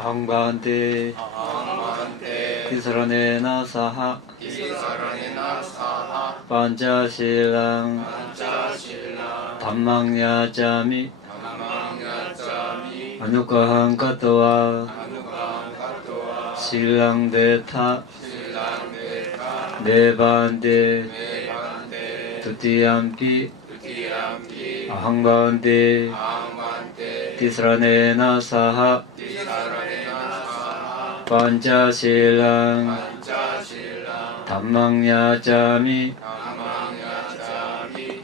ahambante tisarane saha panchasilang dhammanyacami anukahang katva silang detha nebante tutiyampi ahambante tisarane saha panchasilang dhammanyacami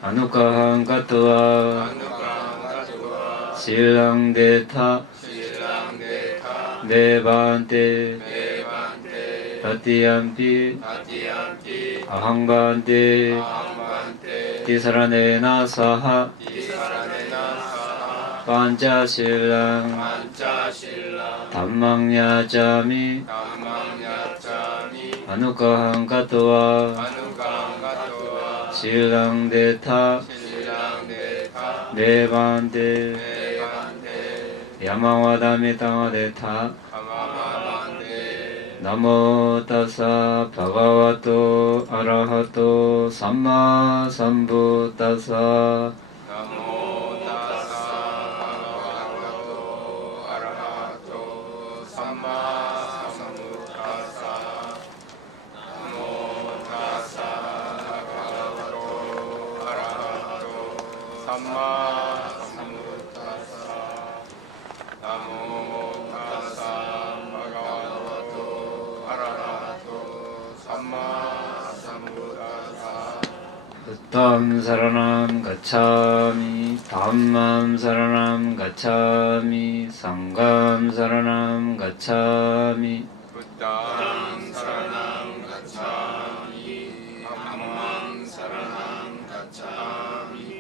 anukahang katva silang detha nebante tatiyampi ahambante tisarane saha panchasilang dhammanyacami anukahang katva silang detha nebante yamavadamita detha namo tassa bhagavato arahato samma sambuddhassa 부ddham saranam gacchami dhammam saranam gacchami sangham saranam gacchami 부ddham saranam gacchami dhammam saranam gacchami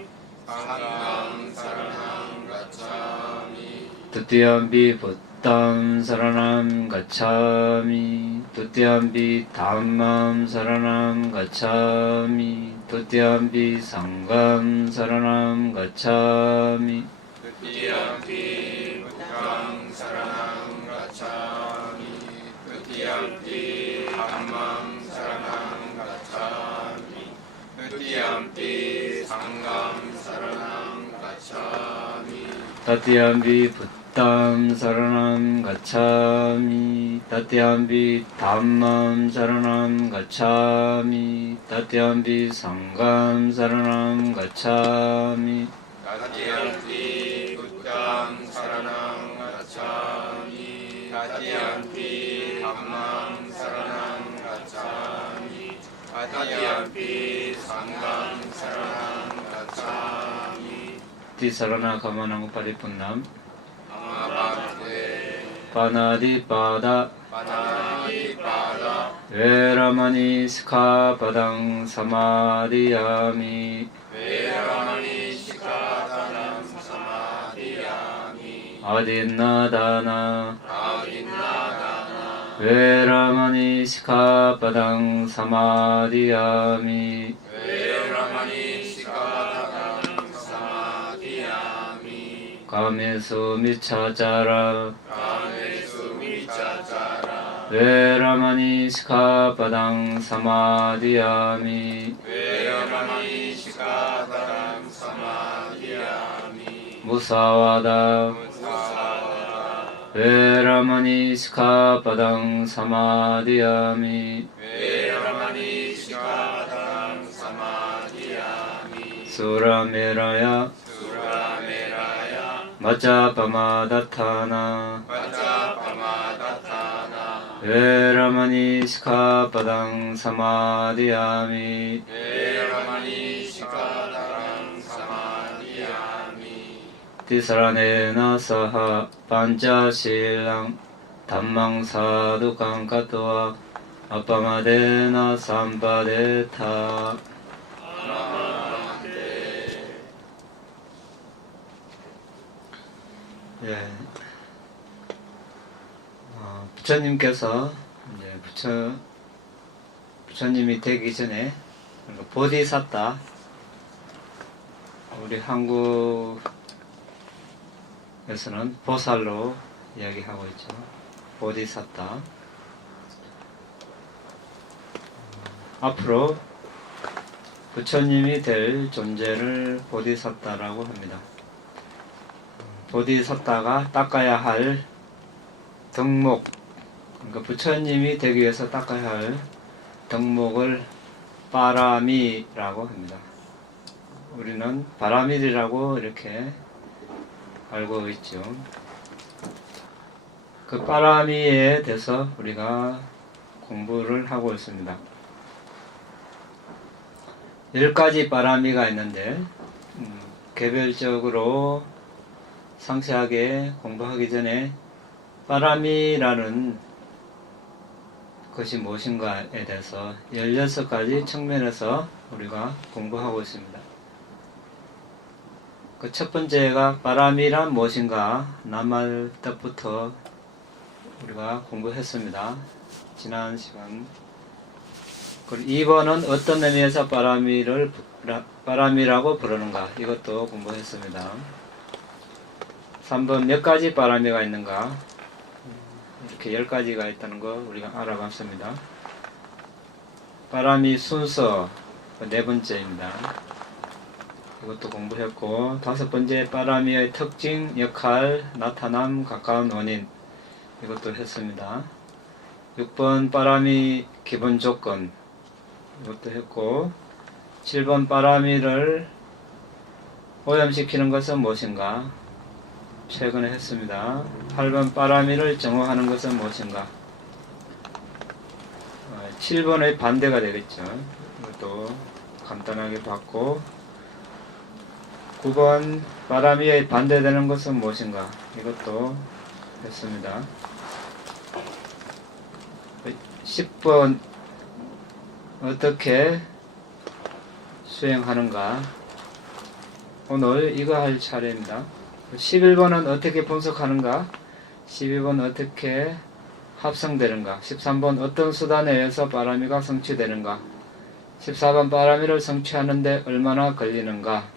sangham saranam gacchami tutiyampi buddham saranam gacchami tutiyampi dhammam saranam gacchami tutiyampi sangham saranam gacchami tutiyampi buddham saranam gacchami tutiyampi dhammam saranam gacchami tutiyampi sangham saranam gacchami tatiyampi buddham saranam gacchami tatiyampi dhammam saranam gacchami tatiyampi sangham saranam gacchami tatiyampi buddham saranam gacchami tatiyampi dhammam saranam gacchami tatiyampi sangham saranam gacchami tisarana kamanang paripunnam amabhakte panadipada panadipada veramani sikkhapadang samadhiyami veramani sikkhapadang samadhiyami adinadana adinadana veramani sikkhapadang samadhiyami veramani sikkhapadang samadhiyami kamesu miccācara kamesu miccācara veramani sikkhapadang samadhiyami veramani sikkhapadang samadhiyami musāvāda musāvāda veramani sikkhapadang samadhiyami veramani sikkhapadang samadhiyami surameraya surameraya maccapamadatthana vajjapamadatthana veramani sikkhapadang samadhiyami veramani sikkhapadang samadhiyami tisarane saha panchasilang dhammang sadhukang katva appamadena sampadetha. 예, 부처님께서 이제 부처님이 되기 전에 보디사tta, 우리 한국에서는 보살로 이야기하고 있죠. 보디사타. 앞으로 부처님이 될 존재를 보디사타라고 합니다. 보디사타가 닦아야 할 덕목, 그러니까 부처님이 되기 위해서 닦아야 할 덕목을 빠라미라고 합니다. 우리는 바라밀이라고 이렇게 알고 있죠. 그 빠라미에 대해서 우리가 공부를 하고 있습니다. 10가지 빠라미가 있는데 개별적으로 상세하게 공부하기 전에 빠라미라는 것이 무엇인가에 대해서 16가지 측면에서 우리가 공부하고 있습니다. 그 첫 번째가 빠라미란 무엇인가 낱말 때부터 우리가 공부했습니다. 지난 시간. 그리고 2번은 어떤 의미에서 빠라미라고 부르는가, 이것도 공부했습니다. 3번 몇 가지 빠라미가 있는가, 이렇게 10가지가 있다는 거 우리가 알아봤습니다. 빠라미 순서 4번째입니다. 이것도 공부했고, 5번째 빠라미의 특징, 역할, 나타남, 가까운 원인, 이것도 했습니다. 6번 빠라미 기본 조건, 이것도 했고, 7번 빠라미를 오염시키는 것은 무엇인가, 최근에 했습니다. 8번 빠라미를 정화하는 것은 무엇인가, 7번의 반대가 되겠죠. 이것도 간단하게 봤고, 9번 빠라미에 반대되는 것은 무엇인가, 이것도 했습니다. 10번 어떻게 수행하는가, 오늘 이거 할 차례입니다. 11번은 어떻게 분석하는가, 12번 어떻게 합성되는가, 13번 어떤 수단에 의해서 빠라미가 성취되는가, 14번 빠라미를 성취하는데 얼마나 걸리는가,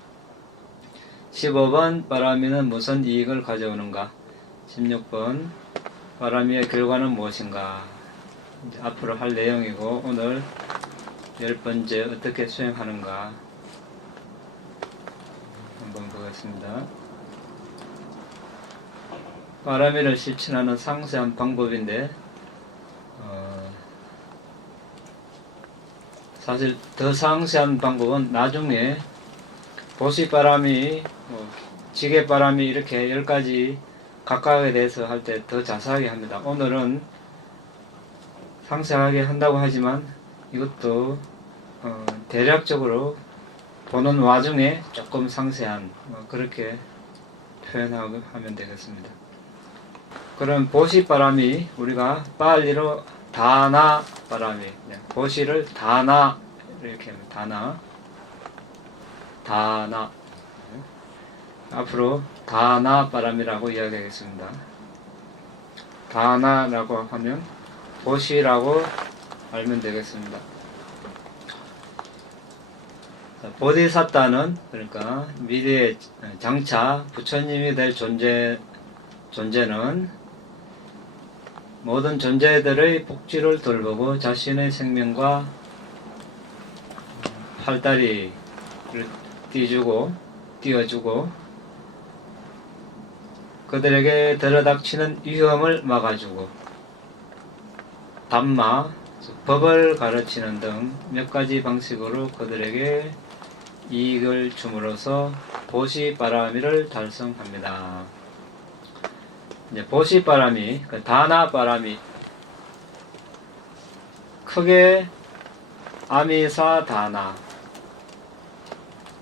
15번 빠라미는 무슨 이익을 가져오는가, 16번 빠라미의 결과는 무엇인가, 이제 앞으로 할 내용이고, 오늘 10번째 어떻게 수행하는가 한번 보겠습니다. 빠라미를 실천하는 상세한 방법인데, 사실 더 상세한 방법은 나중에 보시빠라미, 지게빠라미 이렇게 10가지 각각에 대해서 할 때 더 자세하게 합니다. 오늘은 상세하게 한다고 하지만 이것도 대략적으로 보는 와중에 조금 상세한, 그렇게 표현하고 하면 되겠습니다. 그럼 보시빠라미, 우리가 빨리로 다나빠라미, 보시를 다나 이렇게 하면 다나, 앞으로 다나빠라미라고 이야기하겠습니다. 다나라고 하면 보시라고 알면 되겠습니다. 보디사타는, 그러니까 미래의 장차 부처님이 될 존재는 모든 존재들의 복지를 돌보고 자신의 생명과 팔다리를 띄워주고 그들에게 들어닥치는 위험을 막아주고 담마, 법을 가르치는 등 몇 가지 방식으로 그들에게 이익을 줌으로써 보시빠라미를 달성합니다. 이제 보시빠라미, 다나빠라미, 크게 아미사다나,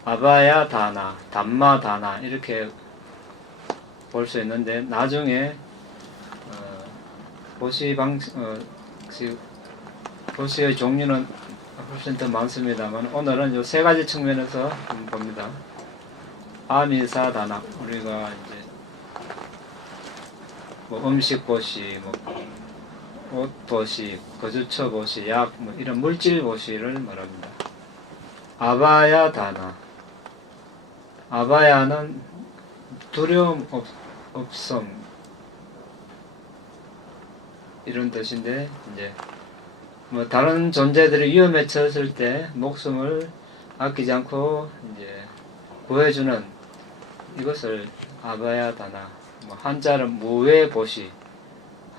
아바야다나, 담마다나 이렇게 볼 수 있는데, 나중에 보시의 종류는 훨씬 더 많습니다만, 오늘은 이 3가지 측면에서 봅니다. 아미사다나, 우리가 이제 음식 보시, 옷 보시, 거주처 보시, 약, 이런 물질 보시를 말합니다. 아바야다나, 아바야는 두려움 없음, 이런 뜻인데, 이제 뭐 다른 존재들이 위험에 처했을 때 목숨을 아끼지 않고 이제 구해주는 이것을 아바야다나, 뭐 한자는 무외보시,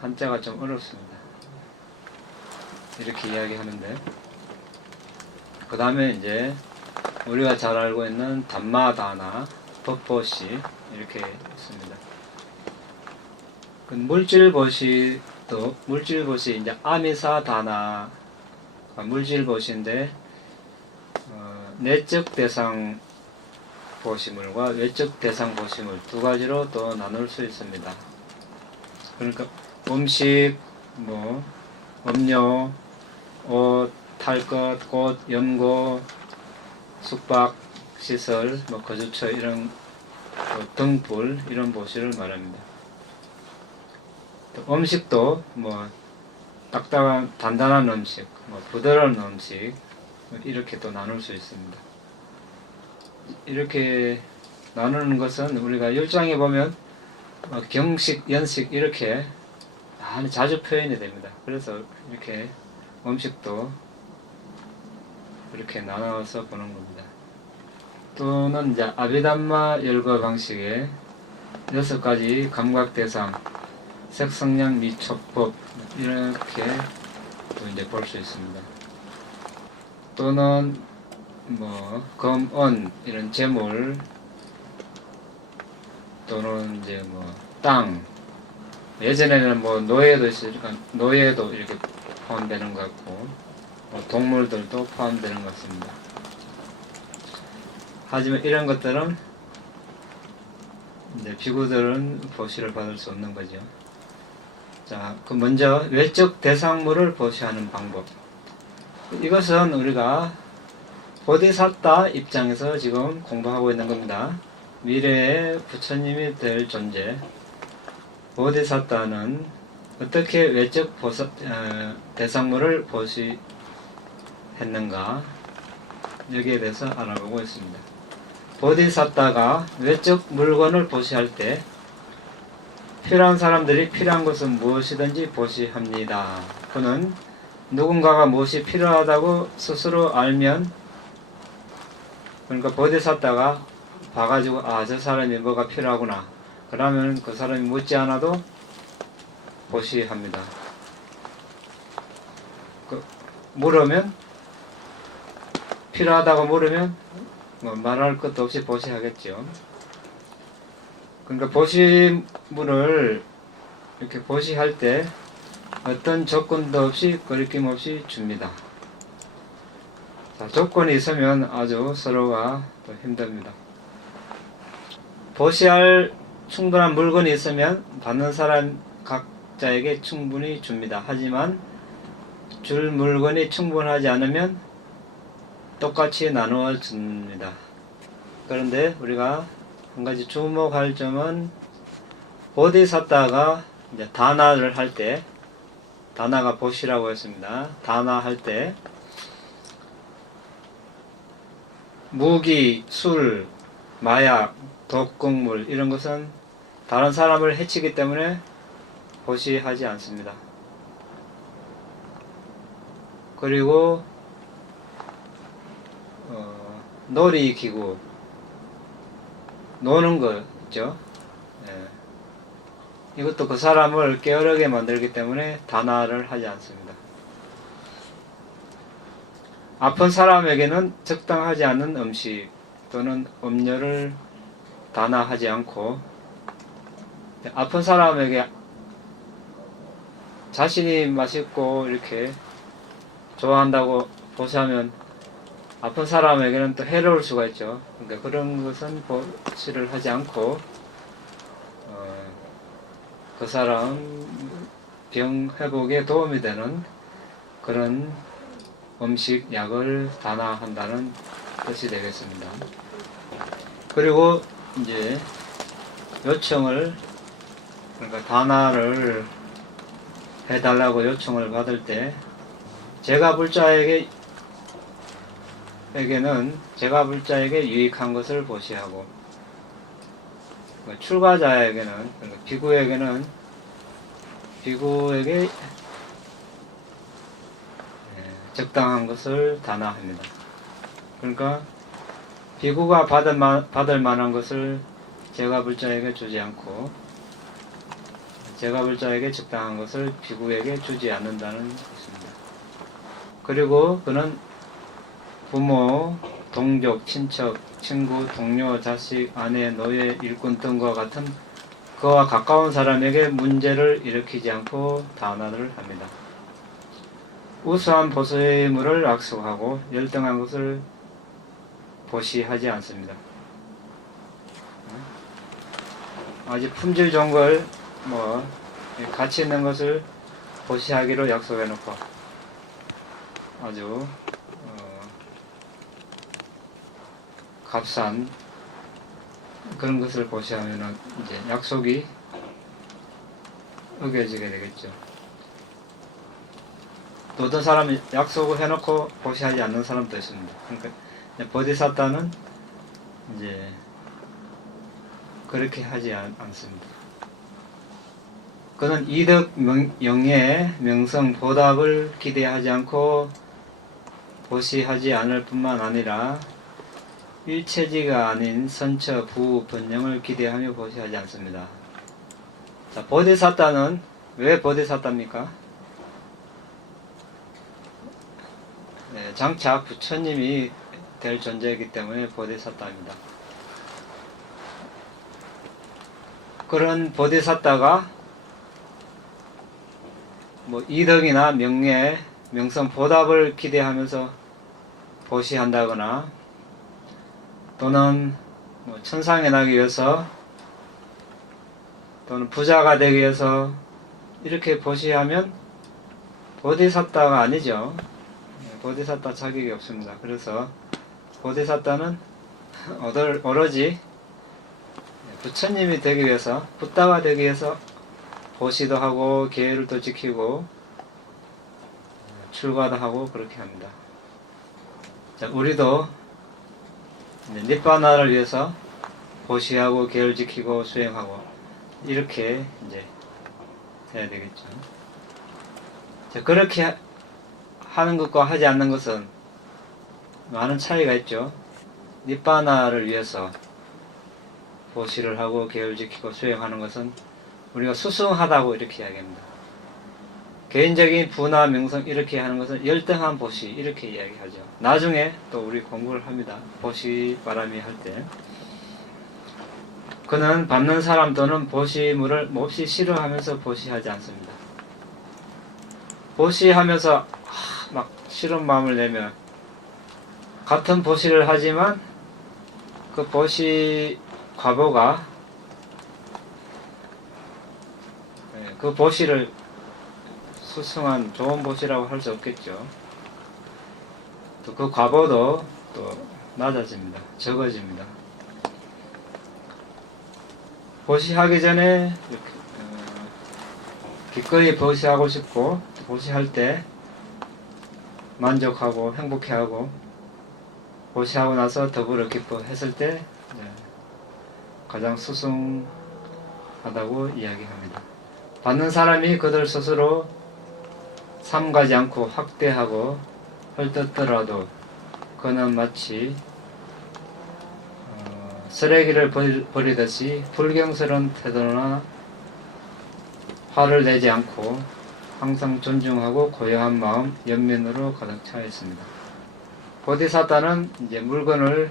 한자가 좀 어렵습니다. 이렇게 이야기하는데, 그 다음에 이제 우리가 잘 알고 있는 담마다나, 법보시 이렇게 있습니다. 그 물질보시도 물질보시 이제 아미사다나 물질보시인데 내적 대상 보시물과 외적 대상 보시물 두 가지로 또 나눌 수 있습니다. 그러니까 음식, 뭐 음료, 옷, 탈 것, 꽃, 연고, 숙박 시설, 뭐 거주처 이런 등불 이런 보시를 말합니다. 또 음식도 뭐 딱딱한 단단한 음식, 뭐 부드러운 음식 이렇게 또 나눌 수 있습니다. 이렇게 나누는 것은 우리가 율장에 보면 경식, 연식 이렇게 자주 표현이 됩니다. 그래서 이렇게 음식도 이렇게 나눠서 보는 겁니다. 또는 이제 아비담마 열거 방식의 6가지 감각 대상, 색성량 미촉법 이렇게 또 이제 볼 수 있습니다. 또는 뭐 검, 은 이런 재물, 또는 이제 뭐 땅, 예전에는 뭐 노예도 있으니까 노예도 이렇게 포함되는 것 같고, 뭐 동물들도 포함되는 것 같습니다. 하지만 이런 것들은 이제 비구들은 보시를 받을 수 없는 거죠. 자, 그 먼저 외적 대상물을 보시하는 방법. 이것은 우리가 보디사타 입장에서 지금 공부하고 있는 겁니다. 미래의 부처님이 될 존재 보디사타는 어떻게 외적 대상물을 보시했는가, 여기에 대해서 알아보고 있습니다. 보디사타가 외적 물건을 보시할 때 필요한 사람들이 필요한 것은 무엇이든지 보시합니다. 그는 누군가가 무엇이 필요하다고 스스로 알면, 그러니까 보디사타가 봐가지고 저 사람이 뭐가 필요하구나, 그러면 그 사람이 묻지 않아도 보시합니다. 물으면, 필요하다고 물으면 뭐 말할 것도 없이 보시하겠죠. 그러니까 보시물을 이렇게 보시할 때 어떤 조건도 없이 거리낌 없이 줍니다. 자, 조건이 있으면 아주 서로가 또 힘듭니다. 보시할 충분한 물건이 있으면 받는 사람 각자에게 충분히 줍니다. 하지만 줄 물건이 충분하지 않으면 똑같이 나누어 줍니다. 그런데 우리가 한 가지 주목할 점은, 보디사타가 이제 다나를 할 때, 다나가 보시라고 했습니다. 다나 할 때 무기, 술, 마약, 독극물 이런 것은 다른 사람을 해치기 때문에 보시하지 않습니다. 그리고 놀이기구, 노는 거 있죠. 이것도 그 사람을 게으르게 만들기 때문에 다나를 하지 않습니다. 아픈 사람에게는 적당하지 않은 음식 또는 음료를 다나하지 않고, 아픈 사람에게 자신이 맛있고 이렇게 좋아한다고 보시하면 아픈 사람에게는 또 해로울 수가 있죠. 그러니까 그런 것은 보시를 하지 않고 그 사람 병 회복에 도움이 되는 그런 음식, 약을 다나한다는 뜻이 되겠습니다. 그리고 이제 요청을, 그러니까 다나를 해달라고 요청을 받을 때 제가불자에게는 제가불자에게 유익한 것을 보시하고, 출가자에게는, 그러니까 비구에게는 비구에게 적당한 것을 다나합니다. 그러니까 비구가 받을 만한 것을 제가불자에게 주지 않고 제가불자에게 적당한 것을 비구에게 주지 않는다는 것입니다. 그리고 그는 부모, 동족, 친척, 친구, 동료, 자식, 아내, 노예, 일꾼 등과 같은 그와 가까운 사람에게 문제를 일으키지 않고 다나를 합니다. 우수한 보수물을 약속하고 열등한 것을 보시하지 않습니다. 아주 품질 좋은 걸 가치 있는 것을 보시하기로 약속해 놓고 아주 값싼 그런 것을 보시하면 이제 약속이 어겨지게 되겠죠. 또 어떤 사람이 약속을 해놓고 보시하지 않는 사람도 있습니다. 그러니까 보디사타는 이제 그렇게 하지 않습니다. 그는 이득, 영예, 명성, 보답을 기대하지 않고 보시하지 않을 뿐만 아니라 일체지가 아닌 선처, 부, 번영을 기대하며 보시하지 않습니다. 자, 보디사타는 왜 보디사타입니까? 장차 부처님이 될 존재이기 때문에 보디사타입니다. 그런 보디사타가 이덕이나 명예, 명성, 보답을 기대하면서 보시한다거나 또는 천상에 나기 위해서 또는 부자가 되기 위해서 이렇게 보시하면 보디사타가 아니죠. 보디사타 자격이 없습니다. 그래서 보디사타는 오로지 부처님이 되기 위해서, 붓다가 되기 위해서 보시도 하고 계율도 지키고 출가도 하고 그렇게 합니다. 자, 우리도 니빠나를 위해서 보시하고 계율 지키고 수행하고 이렇게 이제 해야 되겠죠. 자, 그렇게 하는 것과 하지 않는 것은 많은 차이가 있죠. 니빠나를 위해서 보시를 하고 계율 지키고 수행하는 것은 우리가 수승하다고 이렇게 이야기합니다. 개인적인 부나 명성 이렇게 하는 것은 열등한 보시 이렇게 이야기하죠. 나중에 또 우리 공부를 합니다. 보시 바람이 할 때 그는 받는 사람 또는 보시물을 몹시 싫어하면서 보시하지 않습니다. 보시하면서 막 싫은 마음을 내면 같은 보시를 하지만 그 보시 과보가 그 보시를 수승한 좋은 보시라고 할 수 없겠죠. 또 그 과보도 또 낮아집니다. 적어집니다. 보시하기 전에 이렇게 기꺼이 보시하고 싶고 보시할 때 만족하고 행복해하고 보시하고 나서 더불어 기뻐했을 때 가장 수승하다고 이야기합니다. 받는 사람이 그들 스스로 삼가지 않고 학대하고 헐뜯더라도 그는 마치 쓰레기를 버리듯이 불경스러운 태도나 화를 내지 않고 항상 존중하고 고요한 마음, 연민으로 가득 차 있습니다. 보디사타는 이제 물건을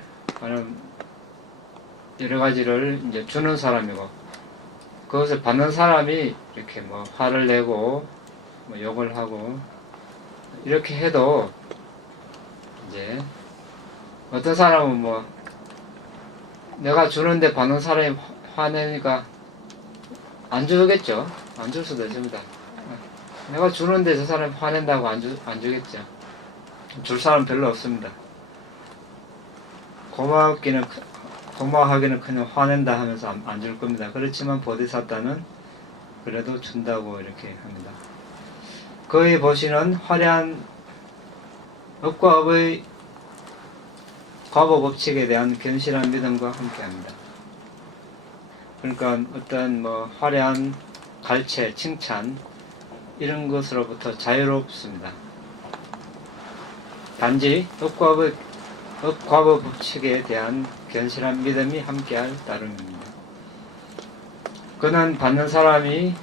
여러 가지를 이제 주는 사람이고 그것을 받는 사람이 이렇게 화를 내고 욕을 하고 이렇게 해도 이제 어떤 사람은 내가 주는데 받는 사람이 화내니까 안 주겠죠. 안 줄 수도 있습니다. 내가 주는데 저 사람이 화낸다고 안 주겠죠. 줄 사람 별로 없습니다. 고마워하기는 그냥 화낸다 하면서 안 줄 겁니다. 그렇지만 보디사타는 그래도 준다고 이렇게 합니다. 그의 보시는 화려한 업과 업의 과보 법칙에 대한 견실한 믿음과 함께합니다. 그러니까 어떤 화려한 갈채, 칭찬 이런 것으로부터 자유롭습니다. 단지 억과부 법칙에 대한 견실한 믿음이 함께할 따름입니다. 그는 받는 사람이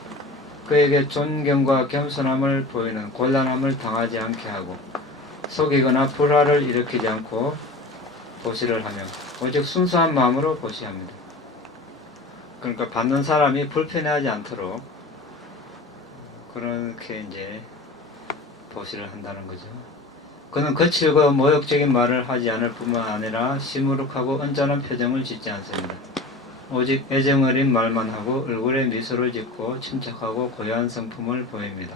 그에게 존경과 겸손함을 보이는 곤란함을 당하지 않게 하고 속이거나 불화를 일으키지 않고 보시를 하며 오직 순수한 마음으로 보시합니다. 그러니까 받는 사람이 불편해하지 않도록 그렇게 이제 보시를 한다는 거죠. 그는 거칠고 모욕적인 말을 하지 않을 뿐만 아니라 시무룩하고 언짢은 표정을 짓지 않습니다. 오직 애정어린 말만 하고 얼굴에 미소를 짓고 침착하고 고요한 성품을 보입니다.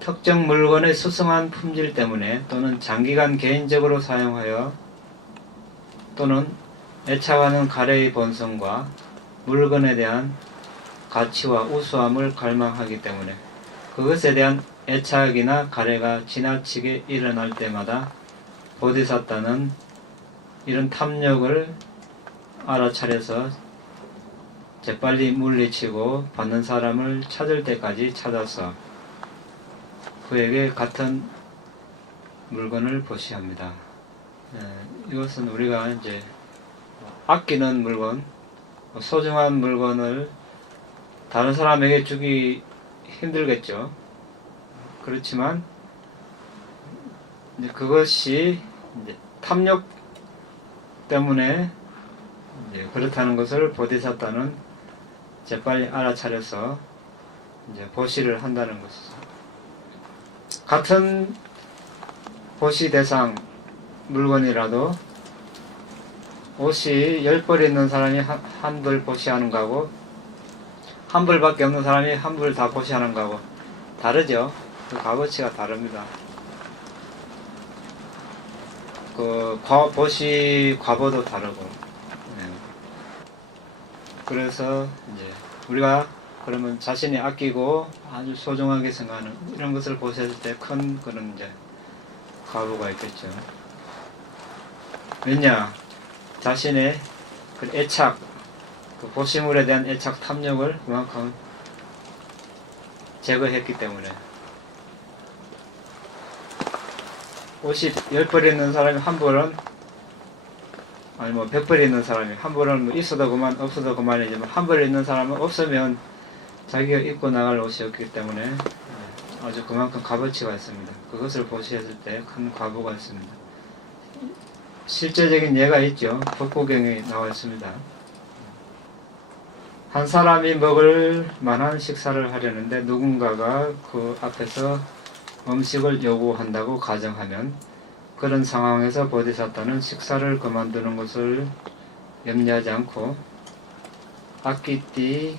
특정 물건의 수성한 품질 때문에 또는 장기간 개인적으로 사용하여 또는 애착하는 가래의 본성과 물건에 대한 가치와 우수함을 갈망하기 때문에 그것에 대한 애착이나 가래가 지나치게 일어날 때마다 보디사tta는 이런 탐욕을 알아차려서 재빨리 물리치고 받는 사람을 찾을 때까지 찾아서 그에게 같은 물건을 보시합니다. 이것은 우리가 이제 아끼는 물건, 소중한 물건을 다른 사람에게 주기 힘들겠죠. 그렇지만 이제 그것이 이제 탐욕 때문에 이제 그렇다는 것을 보디사tta는 재빨리 알아차려서 이제 보시를 한다는 것이죠. 같은 보시 대상 물건이라도 옷이 10벌 있는 사람이 한 벌 보시하는 거하고 한 벌밖에 없는 사람이 한 벌 다 보시하는 거하고 다르죠. 그 값어치가 다릅니다. 그 보시 과보도 다르고. 네. 그래서 이제 우리가 그러면 자신이 아끼고 아주 소중하게 생각하는 이런 것을 보셨을 때 큰 그런 이제 과보가 있겠죠. 왜냐? 자신의 그 애착, 그 보시물에 대한 애착 탐욕을 그만큼 제거했기 때문에. 옷이 10벌 있는 사람이 한 벌은, 아니 뭐 100벌 있는 사람이 한 벌은 뭐 있어도 그만 없어도 그만이지만 한 벌 있는 사람은 없으면 자기가 입고 나갈 옷이 없기 때문에 아주 그만큼 값어치가 있습니다. 그것을 보시했을 때 큰 과보가 있습니다. 실제적인 예가 있죠. 법구경에 나와 있습니다. 한 사람이 먹을 만한 식사를 하려는데 누군가가 그 앞에서 음식을 요구한다고 가정하면 그런 상황에서 보디사tta는 식사를 그만두는 것을 염려하지 않고 아끼띠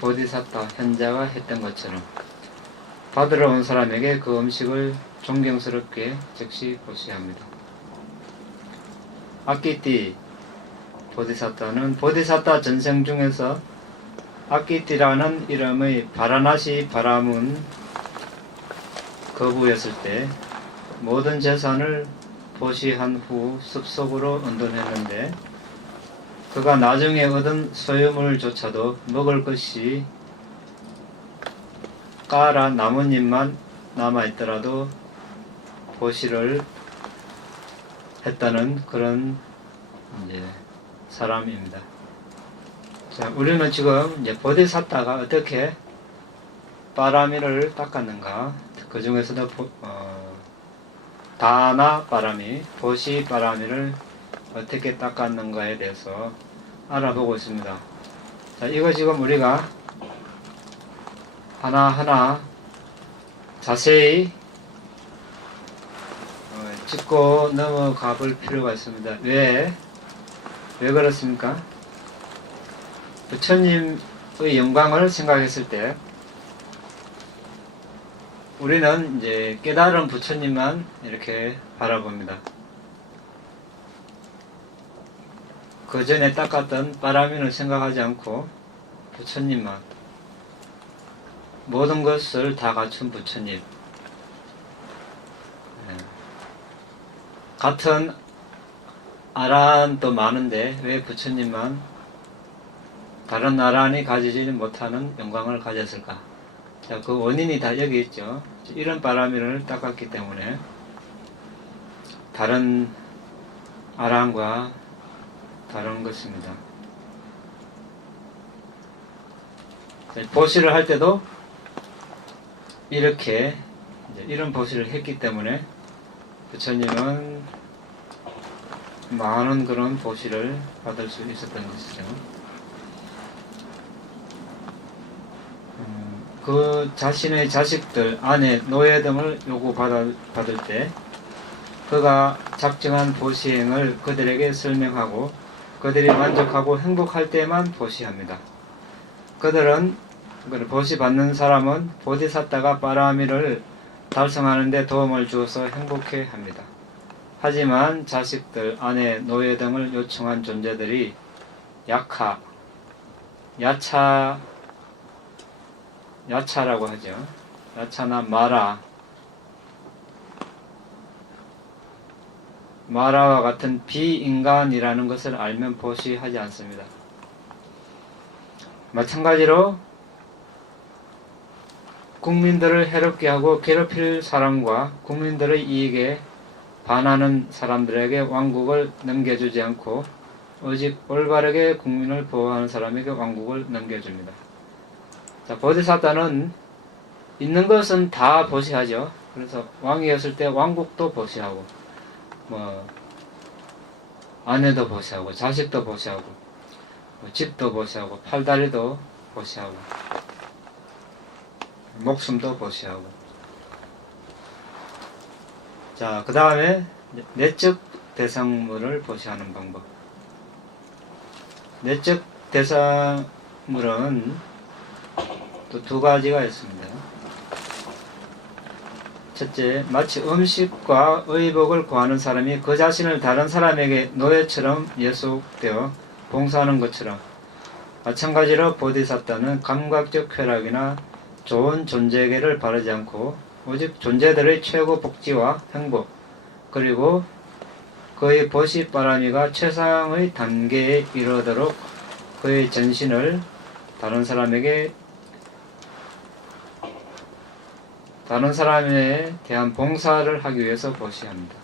보디사tta 현자가 했던 것처럼 받으러 온 사람에게 그 음식을 존경스럽게 즉시 보시합니다. 아끼띠 보디사tta는 보디사tta 전생 중에서 아끼띠라는 이름의 바라나시 바라문 거부했을 때 모든 재산을 보시한 후 습속으로 은둔했는데 그가 나중에 얻은 소유물조차도 먹을 것이 까라 나뭇잎만 남아있더라도 보시를 했다는 그런 이제 사람입니다. 자, 우리는 지금 이제 보디사tta가 어떻게 빠라미를 닦았는가? 그 중에서도 다나 빠라미, 보시 빠라미를 어떻게 닦았는가에 대해서 알아보고 있습니다. 자, 이거 지금 우리가 하나하나 자세히 짚고 넘어가 볼 필요가 있습니다. 왜 그렇습니까? 부처님의 영광을 생각했을 때 우리는 이제 깨달은 부처님만 이렇게 바라봅니다. 그 전에 닦았던 빠라미는 생각하지 않고 부처님만, 모든 것을 다 갖춘 부처님, 같은 아라한도 많은데 왜 부처님만 다른 나라니 가지지 못하는 영광을 가졌을까? 자, 그 원인이 다 여기 있죠. 이런 바라미를 닦았기 때문에 다른 아람과 다른 것입니다. 보시를 할 때도 이렇게 이런 보시를 했기 때문에 부처님은 많은 그런 보시를 받을 수 있었던 것이죠. 그 자신의 자식들, 아내, 노예 등을 요구받을 때 그가 작정한 보시행을 그들에게 설명하고 그들이 만족하고 행복할 때만 보시합니다. 그들은 보시받는 사람은 보디사tta가 빠라미를 달성하는 데 도움을 주어서 행복해합니다. 하지만 자식들, 아내, 노예 등을 요청한 존재들이 야차라고 하죠. 야차나 마라와 같은 비인간이라는 것을 알면 보시하지 않습니다. 마찬가지로 국민들을 해롭게 하고 괴롭힐 사람과 국민들의 이익에 반하는 사람들에게 왕국을 넘겨주지 않고 오직 올바르게 국민을 보호하는 사람에게 왕국을 넘겨줍니다. 자, 보디사tta는 있는 것은 다 보시하죠. 그래서 왕이었을 때 왕국도 보시하고 아내도 보시하고 자식도 보시하고 집도 보시하고 팔다리도 보시하고 목숨도 보시하고. 자, 그 다음에 내적 대상물을 보시하는 방법. 내적 대상물은 또 두 가지가 있습니다. 첫째, 마치 음식과 의복을 구하는 사람이 그 자신을 다른 사람에게 노예처럼 예속되어 봉사하는 것처럼 마찬가지로 보디사tta는 감각적 쾌락이나 좋은 존재계를 바라지 않고 오직 존재들의 최고 복지와 행복 그리고 그의 보시바라미가 최상의 단계에 이르도록 그의 전신을 다른 사람에 대한 봉사를 하기 위해서 보시합니다.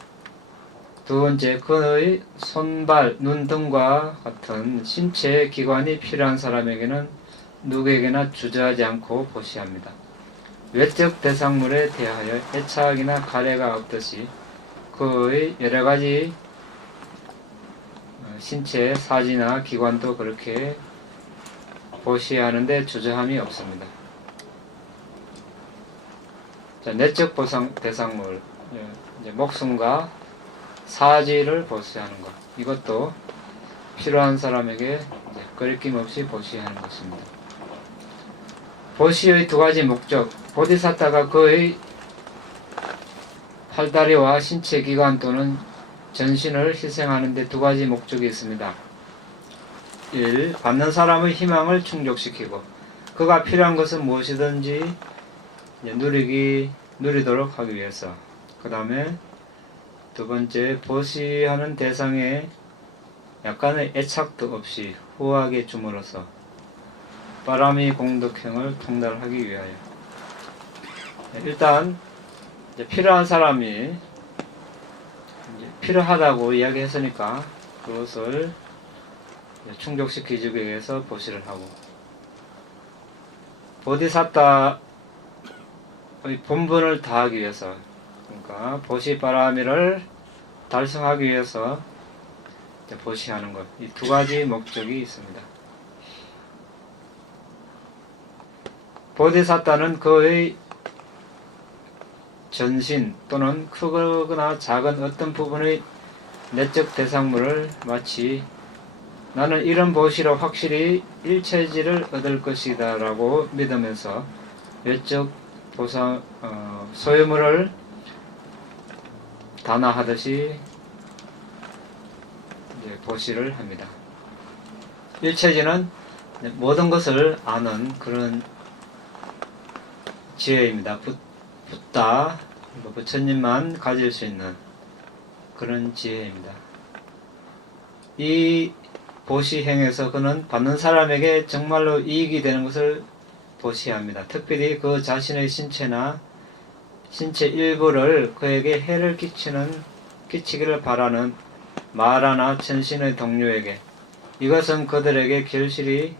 두 번째, 그의 손, 발, 눈 등과 같은 신체의 기관이 필요한 사람에게는 누구에게나 주저하지 않고 보시합니다. 외적 대상물에 대하여 애착이나 가래가 없듯이 그의 여러가지 신체 사지나 기관도 그렇게 보시하는데 주저함이 없습니다. 자, 내적 대상물, 이제 목숨과 사지를 보시하는 것, 이것도 필요한 사람에게 거리낌 없이 보시하는 것입니다. 보시의 두 가지 목적, 보디사tta가 그의 팔다리와 신체 기관 또는 전신을 희생하는 데 두 가지 목적이 있습니다. 1. 받는 사람의 희망을 충족시키고 그가 필요한 것은 무엇이든지 누리도록 하기 위해서. 그 다음에 두 번째, 보시하는 대상에 약간의 애착도 없이 후하게 줌으로써 바라미 공덕행을 통달하기 위하여. 일단 필요한 사람이 필요하다고 이야기했으니까 그것을 충족시키기 위해서 보시를 하고, 보디사tta의 본분을 다하기 위해서, 그러니까 보시바라미를 달성하기 위해서 보시하는 것, 이 두 가지 목적이 있습니다. 보디사tta는 그의 전신 또는 크거나 작은 어떤 부분의 내적 대상물을 마치 나는 이런 보시로 확실히 일체지를 얻을 것이다 라고 믿으면서 외적 소유물을 단화하듯이 보시를 합니다. 일체지는 모든 것을 아는 그런 지혜입니다. 붓다, 부처님만 가질 수 있는 그런 지혜입니다. 이 보시행에서 그는 받는 사람에게 정말로 이익이 되는 것을 보시합니다. 특별히 그 자신의 신체나 신체 일부를 그에게 해를 끼치기를 바라는 마라나 천신의 동료에게 이것은 그들에게 결실이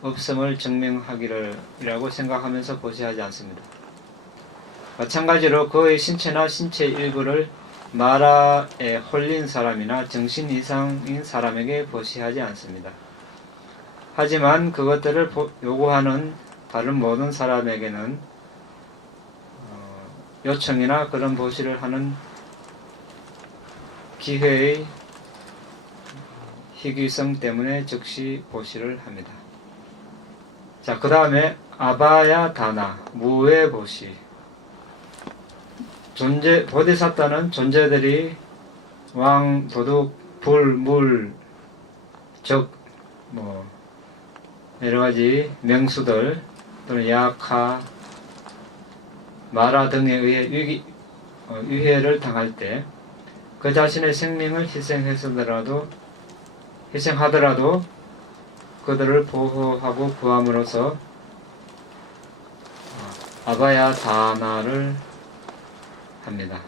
없음을 증명하기를이라고 생각하면서 보시하지 않습니다. 마찬가지로 그의 신체나 신체 일부를 마라에 홀린 사람이나 정신 이상인 사람에게 보시하지 않습니다. 하지만 그것들을 요구하는 다른 모든 사람에게는 요청이나 그런 보시를 하는 기회의 희귀성 때문에 즉시 보시를 합니다. 자, 그 다음에 아바야 다나, 무의 보시. 보디사타는 존재들이 왕, 도둑, 불, 물, 적, 여러가지 명수들, 또는 야카, 마라 등에 의해 위해를 당할 때 그 자신의 생명을 희생하더라도 그들을 보호하고 구함으로써 아바야 다나를 합니다.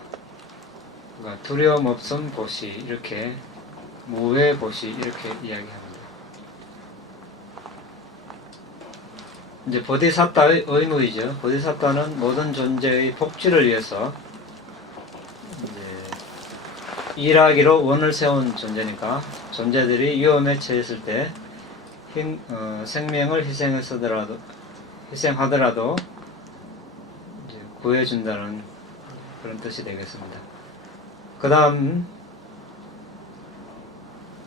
그러니까 두려움 없음 보시, 이렇게 무외 보시, 이렇게 이야기합니다. 이제 보디사타의 의무이죠. 보디사타는 모든 존재의 복지를 위해서 일하기로 원을 세운 존재니까 존재들이 위험에 처했을 때 생명을 희생하더라도 이제 구해준다는 그런 뜻이 되겠습니다. 그 다음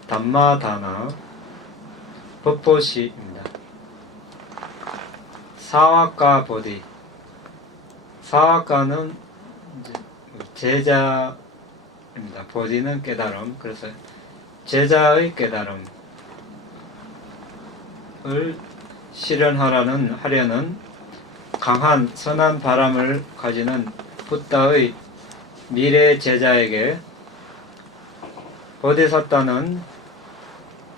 담마다나 법보시입니다. 사와카 보디. 사와카는 제자입니다. 보디는 깨달음. 그래서 제자의 깨달음을 하려는 강한 선한 바람을 가지는 붓다의 미래 제자에게 보디사타는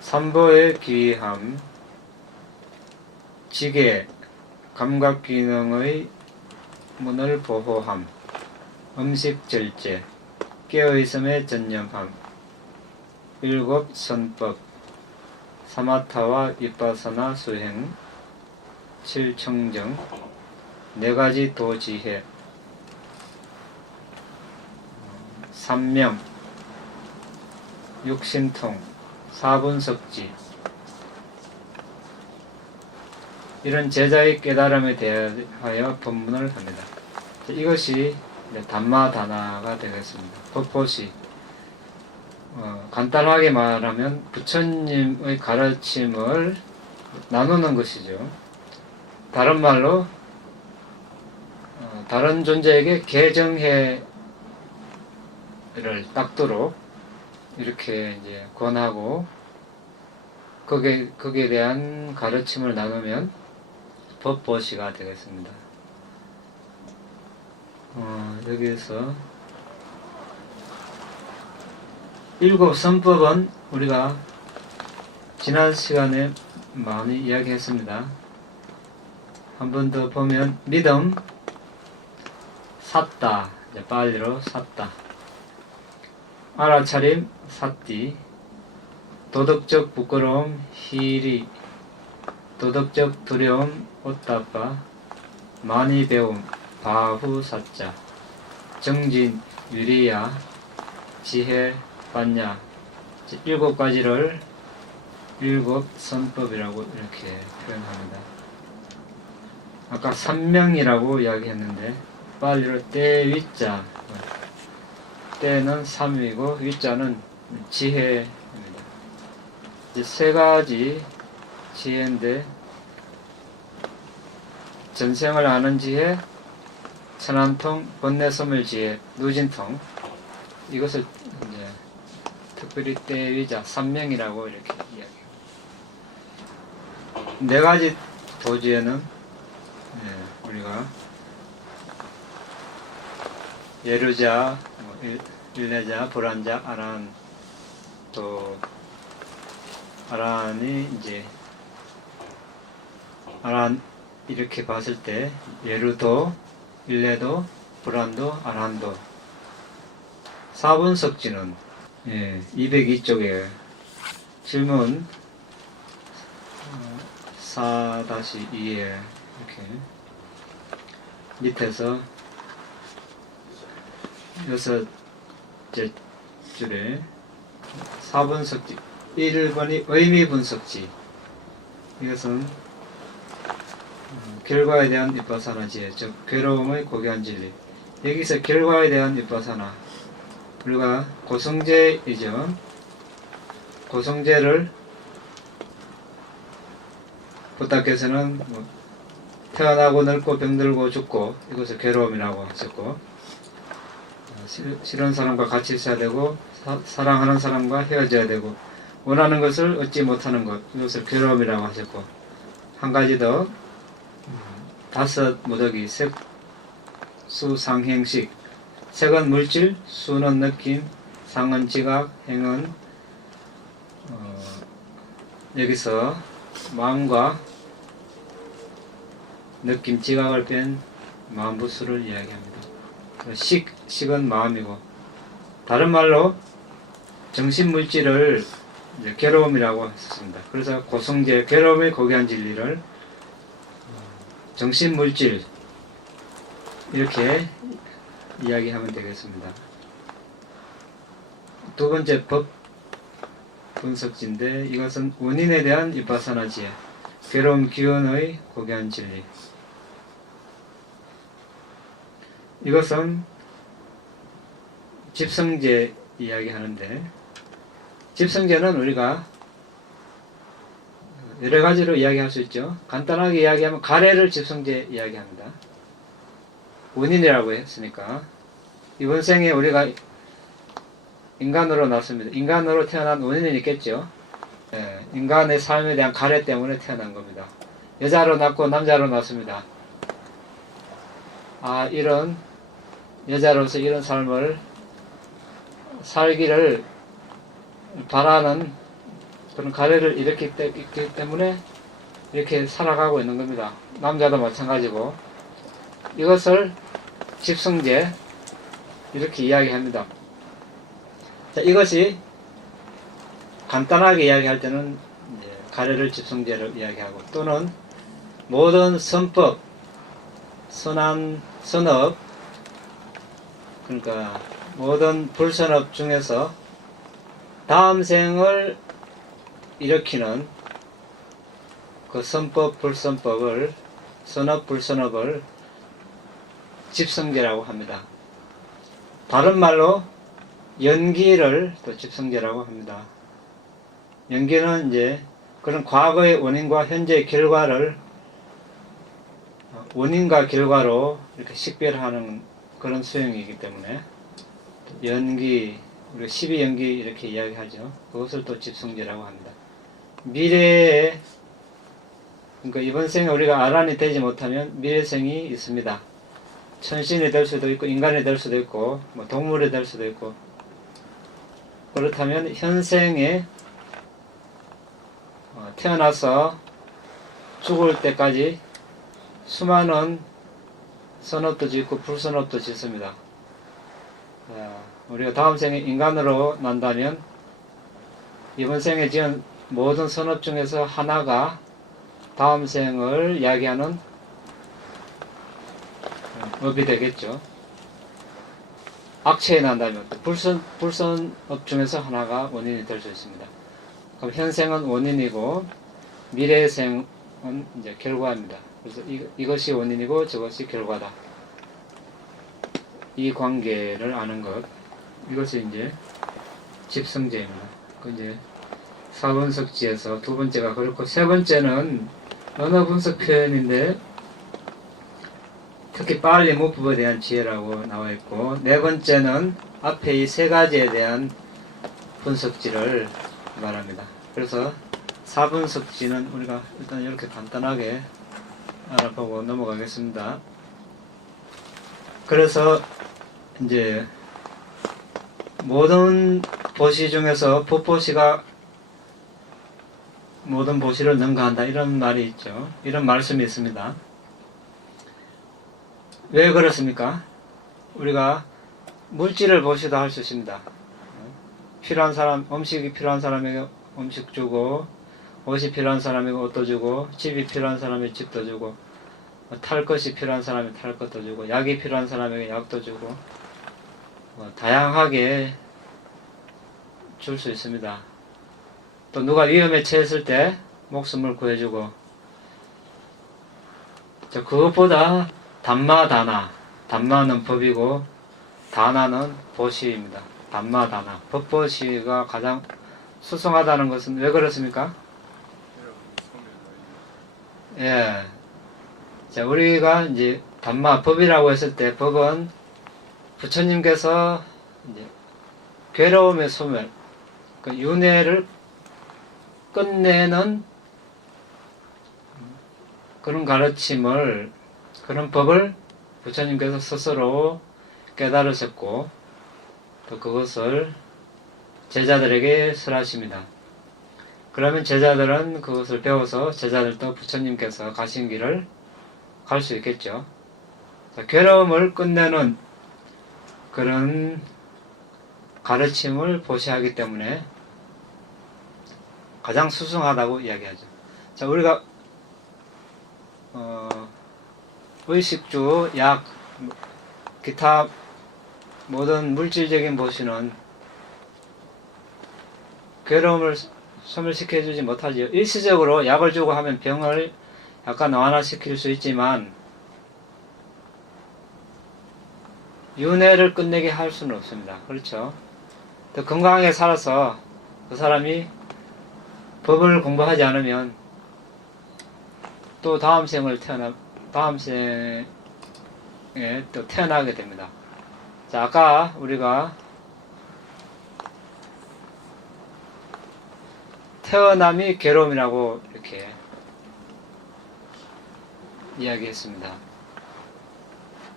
삼보의 귀함, 지계, 감각기능의 문을 보호함, 음식 절제, 깨어있음의 전념함, 일곱 선법, 사마타와 위파사나 수행, 칠청정, 네 가지 도지혜, 삼명, 육신통, 사분석지, 이런 제자의 깨달음에 대하여 법문을 합니다. 이것이 담마다나가 되겠습니다. 법보시. 간단하게 말하면 부처님의 가르침을 나누는 것이죠. 다른 말로 다른 존재에게 개정해를 닦도록 이렇게 이제 권하고 거기에 대한 가르침을 나누면 법보시가 되겠습니다. 여기에서 일곱 선법은 우리가 지난 시간에 많이 이야기했습니다. 한 번 더 보면 믿음, 삿다, 이제 빨리로 삿다, 알아차림, 삿디, 도덕적 부끄러움, 히리, 도덕적 두려움, 오따빠, 많이 배움, 바후 사자, 정진, 유리야, 지혜, 반야, 일곱 가지를 일곱 선법이라고 이렇게 표현합니다. 아까 삼명이라고 이야기했는데 빨리로 때위자, 때는 삼위고 위자는 지혜입니다. 이제 세 가지 지혜인데 전생을 아는 지혜, 천안통, 번뇌소멸 지혜, 누진통, 이것을 이제 특별히 때위자, 삼명이라고 이렇게 이야기합니다. 네 가지 도지혜는 우리가 예루자, 일레자, 불안자, 아란, 또 아란이 이제 아란 이렇게 봤을 때 예루도, 일레도, 브란도, 아란도 4분석지는 202쪽에 질문 4-2에 이렇게 밑에서 여섯째 줄에 4분석지 1번이 의미분석지, 이것은 결과에 대한 윗바사나지혜, 즉 괴로움의 고귀한 진리. 여기서 결과에 대한 윗바사나, 우리가 고성제이죠. 고성제를 부탁께서는 태어나고 늙고 병들고 죽고 이것을 괴로움이라고 하셨고, 싫은 사람과 같이 있어야 되고 사랑하는 사람과 헤어져야 되고 원하는 것을 얻지 못하는 것, 이것을 괴로움이라고 하셨고, 한 가지 더 다섯 무더기 색, 수, 상, 행식. 색은 물질, 수는 느낌, 상은 지각, 행은 여기서 마음과 느낌, 지각을 뺀 마음부수를 이야기합니다. 식은 마음이고, 다른 말로 정신물질을 이제 괴로움이라고 했습니다. 그래서 고성제, 괴로움의 고귀한 진리를 정신물질 이렇게 이야기하면 되겠습니다. 두 번째 법 분석지인데, 이것은 원인에 대한 윗바사나 지혜, 괴로움 기원의 고귀한 진리. 이것은 집성제 이야기하는데, 집성제는 우리가 여러 가지로 이야기할 수 있죠. 간단하게 이야기하면 가래를 집성제 이야기합니다. 원인이라고 했으니까, 이번 생에 우리가 인간으로 났습니다. 인간으로 태어난 원인은 있겠죠. 인간의 삶에 대한 가래 때문에 태어난 겁니다. 여자로 낳고 남자로 낳습니다. 이런 여자로서 이런 삶을 살기를 바라는 그런 가래를 일으키기 때문에 이렇게 살아가고 있는 겁니다. 남자도 마찬가지고, 이것을 집성제 이렇게 이야기합니다. 자, 이것이 간단하게 이야기할 때는 이제 가래를 집성제로 이야기하고, 또는 모든 선법, 선한 선업, 그러니까 모든 불선업 중에서 다음 생을 일으키는 그 선법, 불선법을, 선업, 불선업을 집성제라고 합니다. 다른 말로 연기를 또 집성제라고 합니다. 연기는 이제 그런 과거의 원인과 현재의 결과를 원인과 결과로 이렇게 식별하는 그런 소용이기 때문에 연기, 우리가 12연기 이렇게 이야기하죠. 그것을 또 집성제라고 합니다. 미래에, 그러니까 이번 생에 우리가 아란이 되지 못하면 미래생이 있습니다. 천신이 될 수도 있고 인간이 될 수도 있고 뭐 동물이 될 수도 있고, 그렇다면 현생에 태어나서 죽을 때까지 수많은 선업도 짓고 불선업도 짓습니다. 우리가 다음 생에 인간으로 난다면 이번 생에 지은 모든 선업 중에서 하나가 다음 생을 이야기하는 업이 되겠죠. 악체에 난다면 불선업 중에서 하나가 원인이 될 수 있습니다. 그럼 현생은 원인이고 미래생은 이제 결과입니다. 그래서 이것이 원인이고 저것이 결과다. 이 관계를 아는 것, 이것이 이제 집성제입니다. 그 이제 4분석지에서 두 번째가 그렇고, 세 번째는 언어 분석 표현인데 특히 빨리 문법에 대한 지혜라고 나와 있고, 네 번째는 앞에 이 세 가지에 대한 분석지를 말합니다. 그래서 4분석지는 우리가 일단 이렇게 간단하게 알아보고 넘어가겠습니다. 그래서 이제 모든 보시 중에서 법보시가 모든 보시를 능가한다 이런 말이 있죠. 이런 말씀이 있습니다. 왜 그렇습니까? 우리가 물질을 보시도 할 수 있습니다. 필요한 사람, 음식이 필요한 사람에게 음식 주고, 옷이 필요한 사람에게 옷도 주고, 집이 필요한 사람에게 집도 주고, 탈 것이 필요한 사람에게 탈 것도 주고, 약이 필요한 사람에게 약도 주고, 다양하게 줄 수 있습니다. 또 누가 위험에 처했을 때 목숨을 구해주고, 그것보다 담마다나, 담마는 법이고 다나는 보시입니다. 담마다나, 법보시가 가장 수승하다는 것은 왜 그렇습니까? 예. 자, 우리가 이제 담마, 법이라고 했을 때 법은 부처님께서 이제 괴로움의 소멸, 그 윤회를 끝내는 그런 가르침을, 그런 법을 부처님께서 스스로 깨달으셨고, 또 그것을 제자들에게 설하십니다. 그러면 제자들은 그것을 배워서 제자들도 부처님께서 가신 길을 갈 수 있겠죠. 자, 괴로움을 끝내는 그런 가르침을 보시하기 때문에 가장 수승하다고 이야기하죠. 자, 우리가 의식주, 약, 기타 모든 물질적인 보시는 괴로움을 소멸시켜주지 못하지요. 일시적으로 약을 주고 하면 병을 약간 완화시킬 수 있지만 윤회를 끝내게 할 수는 없습니다. 그렇죠? 더 건강하게 살아서 그 사람이 법을 공부하지 않으면 또 다음 생에 또 태어나게 됩니다. 자, 아까 우리가 태어남이 괴로움이라고 이렇게 이야기했습니다.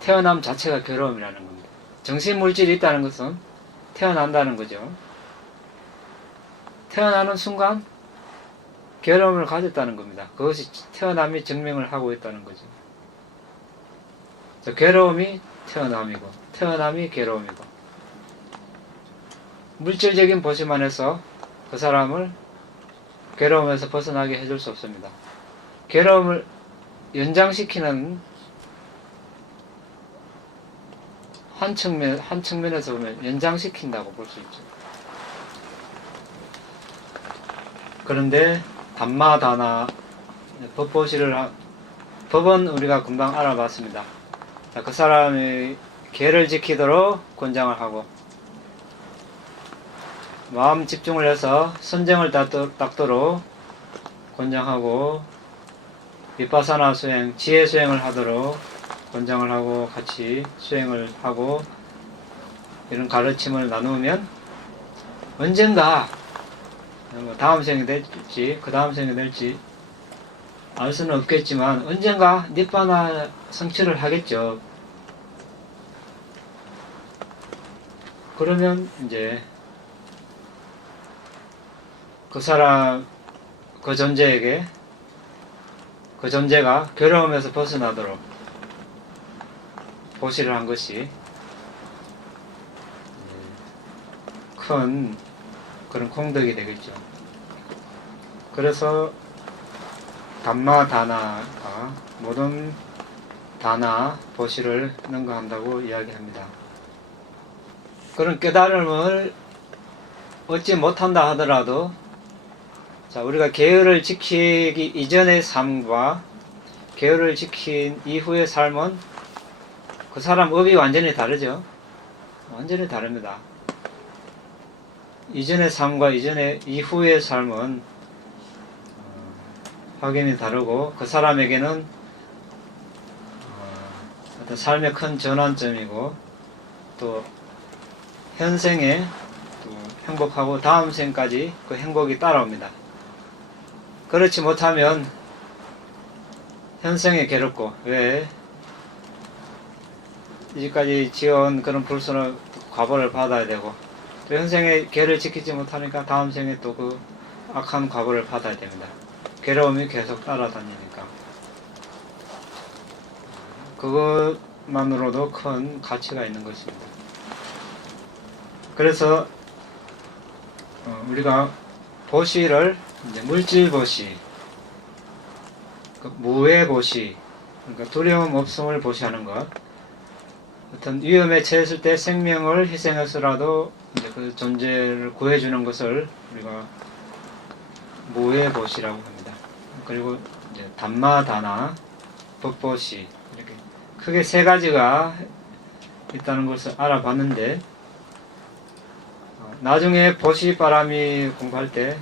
태어남 자체가 괴로움이라는 겁니다. 정신물질이 있다는 것은 태어난다는 거죠. 태어나는 순간 괴로움을 가졌다는 겁니다. 그것이 태어남이 증명을 하고 있다는 거죠. 괴로움이 태어남이고 태어남이 괴로움이고, 물질적인 보시만 해서 그 사람을 괴로움에서 벗어나게 해줄 수 없습니다. 괴로움을 연장시키는 한 측면에서 보면 연장시킨다고 볼 수 있죠. 그런데 담마다나, 법은 우리가 금방 알아봤습니다. 자, 그 사람의 계를 지키도록 권장을 하고, 마음 집중을 해서 선정을 닦도록 권장하고, 비파사나 수행, 지혜 수행을 하도록 권장을 하고 같이 수행을 하고, 이런 가르침을 나누면 언젠가 다음 생이 될지 그 다음 생이 될지 알 수는 없겠지만 언젠가 니바나 성취를 하겠죠. 그러면 이제 그 사람, 그 존재에게, 그 존재가 괴로움에서 벗어나도록 보시를 한 것이 큰 그런功德이 되겠죠. 그래서 담마다나가 모든 다나, 보시를 능가한다고 이야기합니다. 그런 깨달음을 얻지 못한다 하더라도, 자, 우리가 계율을 지키기 이전의 삶과 계율을 지킨 이후의 삶은 그 사람 업이 완전히 다르죠. 완전히 다릅니다. 이전의 삶과 이후의 삶은 확연히 다르고, 그 사람에게는 어떤 삶의 큰 전환점이고, 또 현생에 또 행복하고 다음 생까지 그 행복이 따라옵니다. 그렇지 못하면 현생에 괴롭고, 왜 이제까지 지어온 그런 불순을 과보를 받아야 되고, 또 현생의 계를 지키지 못하니까 다음 생에 또 그 악한 과보를 받아야 됩니다. 괴로움이 계속 따라다니니까. 그것만으로도 큰 가치가 있는 것입니다. 그래서 우리가 보시를 이제 물질 보시, 무해 보시, 그러니까 두려움 없음을 보시하는 것. 어떤 위험에 처했을 때 생명을 희생해서라도 이제 그 존재를 구해주는 것을 우리가 무해 보시라고 합니다. 그리고 이제 담마다나, 법보시, 이렇게 크게 세 가지가 있다는 것을 알아봤는데, 나중에 보시 바람이 공부할 때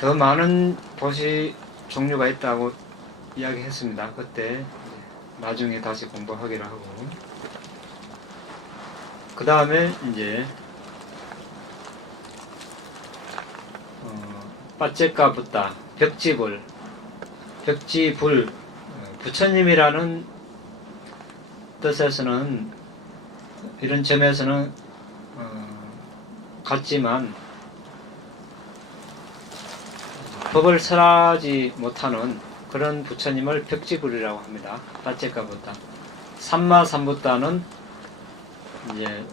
더 많은 보시 종류가 있다고 이야기했습니다. 그때 나중에 다시 공부하기로 하고, 그 다음에 이제 빠째까 붙다, 벽지불, 부처님이라는 뜻에서는 이런 점에서는 같지만 법을 설하지 못하는 그런 부처님을 벽지불이라고 합니다. 빠째까 붙다. 삼마삼부다는 이제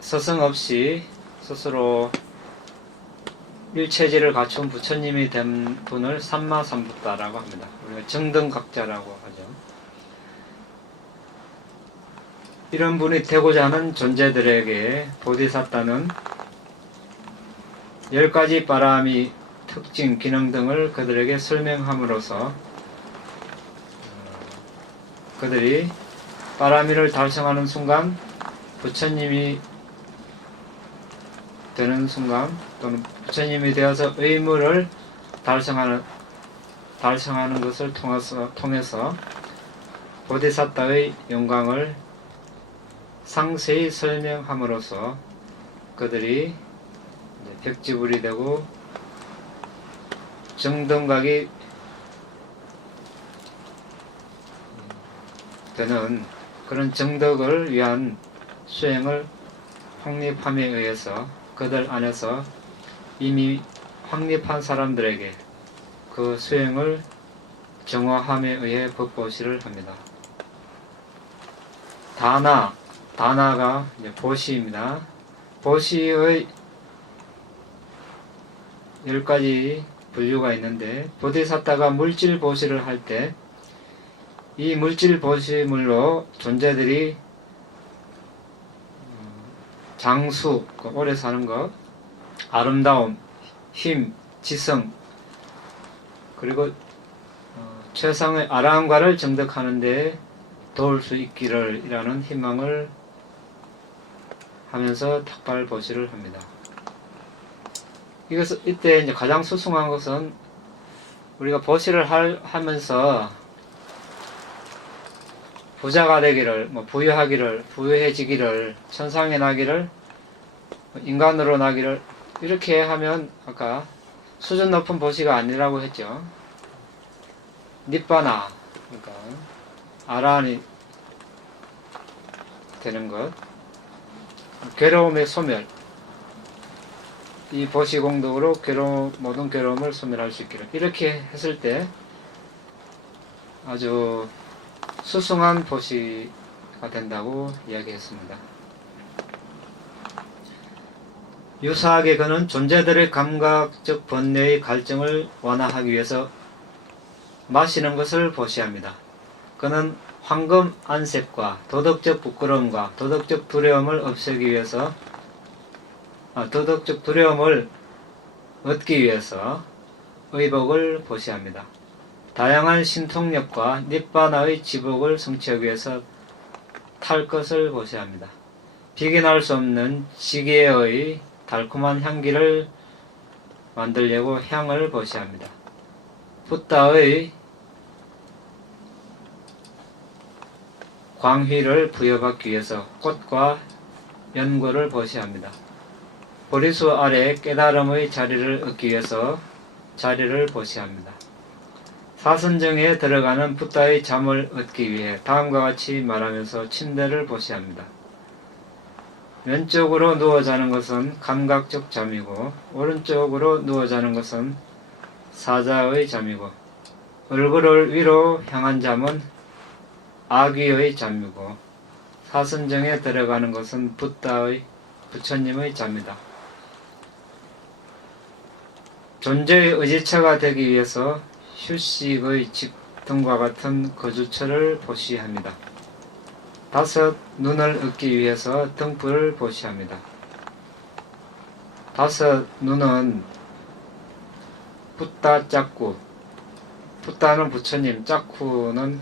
스승 없이 스스로 일체지를 갖춘 부처님이 된 분을 삼마삼부다라고 합니다. 우리가 정등각자라고 하죠. 이런 분이 되고자 하는 존재들에게 보디사tta는 10가지 바람이 특징, 기능 등을 그들에게 설명함으로써 그들이 바라미를 달성하는 순간, 부처님이 되는 순간, 또는 부처님이 되어서 의무를 달성하는 것을 통해서 보디사tta의 영광을 상세히 설명함으로써 그들이 벽지불이 되고 정등각이 되는 그런 정덕을 위한 수행을 확립함에 의해서 그들 안에서 이미 확립한 사람들에게 그 수행을 정화함에 의해 법보시를 합니다. 다나가 이제 보시입니다. 보시의 10가지 분류가 있는데, 보디사tta가 물질 보시를 할 때 이 물질 보시물로 존재들이 장수, 오래 사는 것, 아름다움, 힘, 지성, 그리고 최상의 아라한과를 정득하는 데 도울 수 있기를 이라는 희망을 하면서 탁발 보시를 합니다. 이때 이제 가장 수승한 것은 우리가 보시를 하면서 부자가 되기를, 부유해지기를, 천상에 나기를, 인간으로 나기를, 이렇게 하면 아까 수준 높은 보시가 아니라고 했죠. 니빠나, 그러니까 아라한이 되는 것, 괴로움의 소멸, 이 보시 공덕으로 모든 괴로움을 소멸할 수 있기를, 이렇게 했을 때 아주 수승한 보시가 된다고 이야기했습니다. 유사하게 그는 존재들의 감각적 번뇌의 갈증을 완화하기 위해서 마시는 것을 보시합니다. 그는 황금 안색과 도덕적 부끄러움과 도덕적 두려움을 없애기 위해서 도덕적 두려움을 얻기 위해서 의복을 보시합니다. 다양한 신통력과 니빠나의 지복을 성취하기 위해서 탈 것을 보시합니다. 비견할 수 없는 지계의 달콤한 향기를 만들려고 향을 보시합니다. 붓다의 광휘를 부여받기 위해서 꽃과 연고를 보시합니다. 보리수 아래 깨달음의 자리를 얻기 위해서 자리를 보시합니다. 사선정에 들어가는 붓다의 잠을 얻기 위해 다음과 같이 말하면서 침대를 보시합니다. 왼쪽으로 누워 자는 것은 감각적 잠이고 오른쪽으로 누워 자는 것은 사자의 잠이고 얼굴을 위로 향한 잠은 아귀의 잠이고 사선정에 들어가는 것은 부처님의 잠이다. 존재의 의지처가 되기 위해서 휴식의 집등과 같은 거주처를 보시합니다. 5. 눈을 얻기 위해서 등불을 보시합니다. 5. 눈은 붓다 짝구, 붓다는 부처님, 짝구는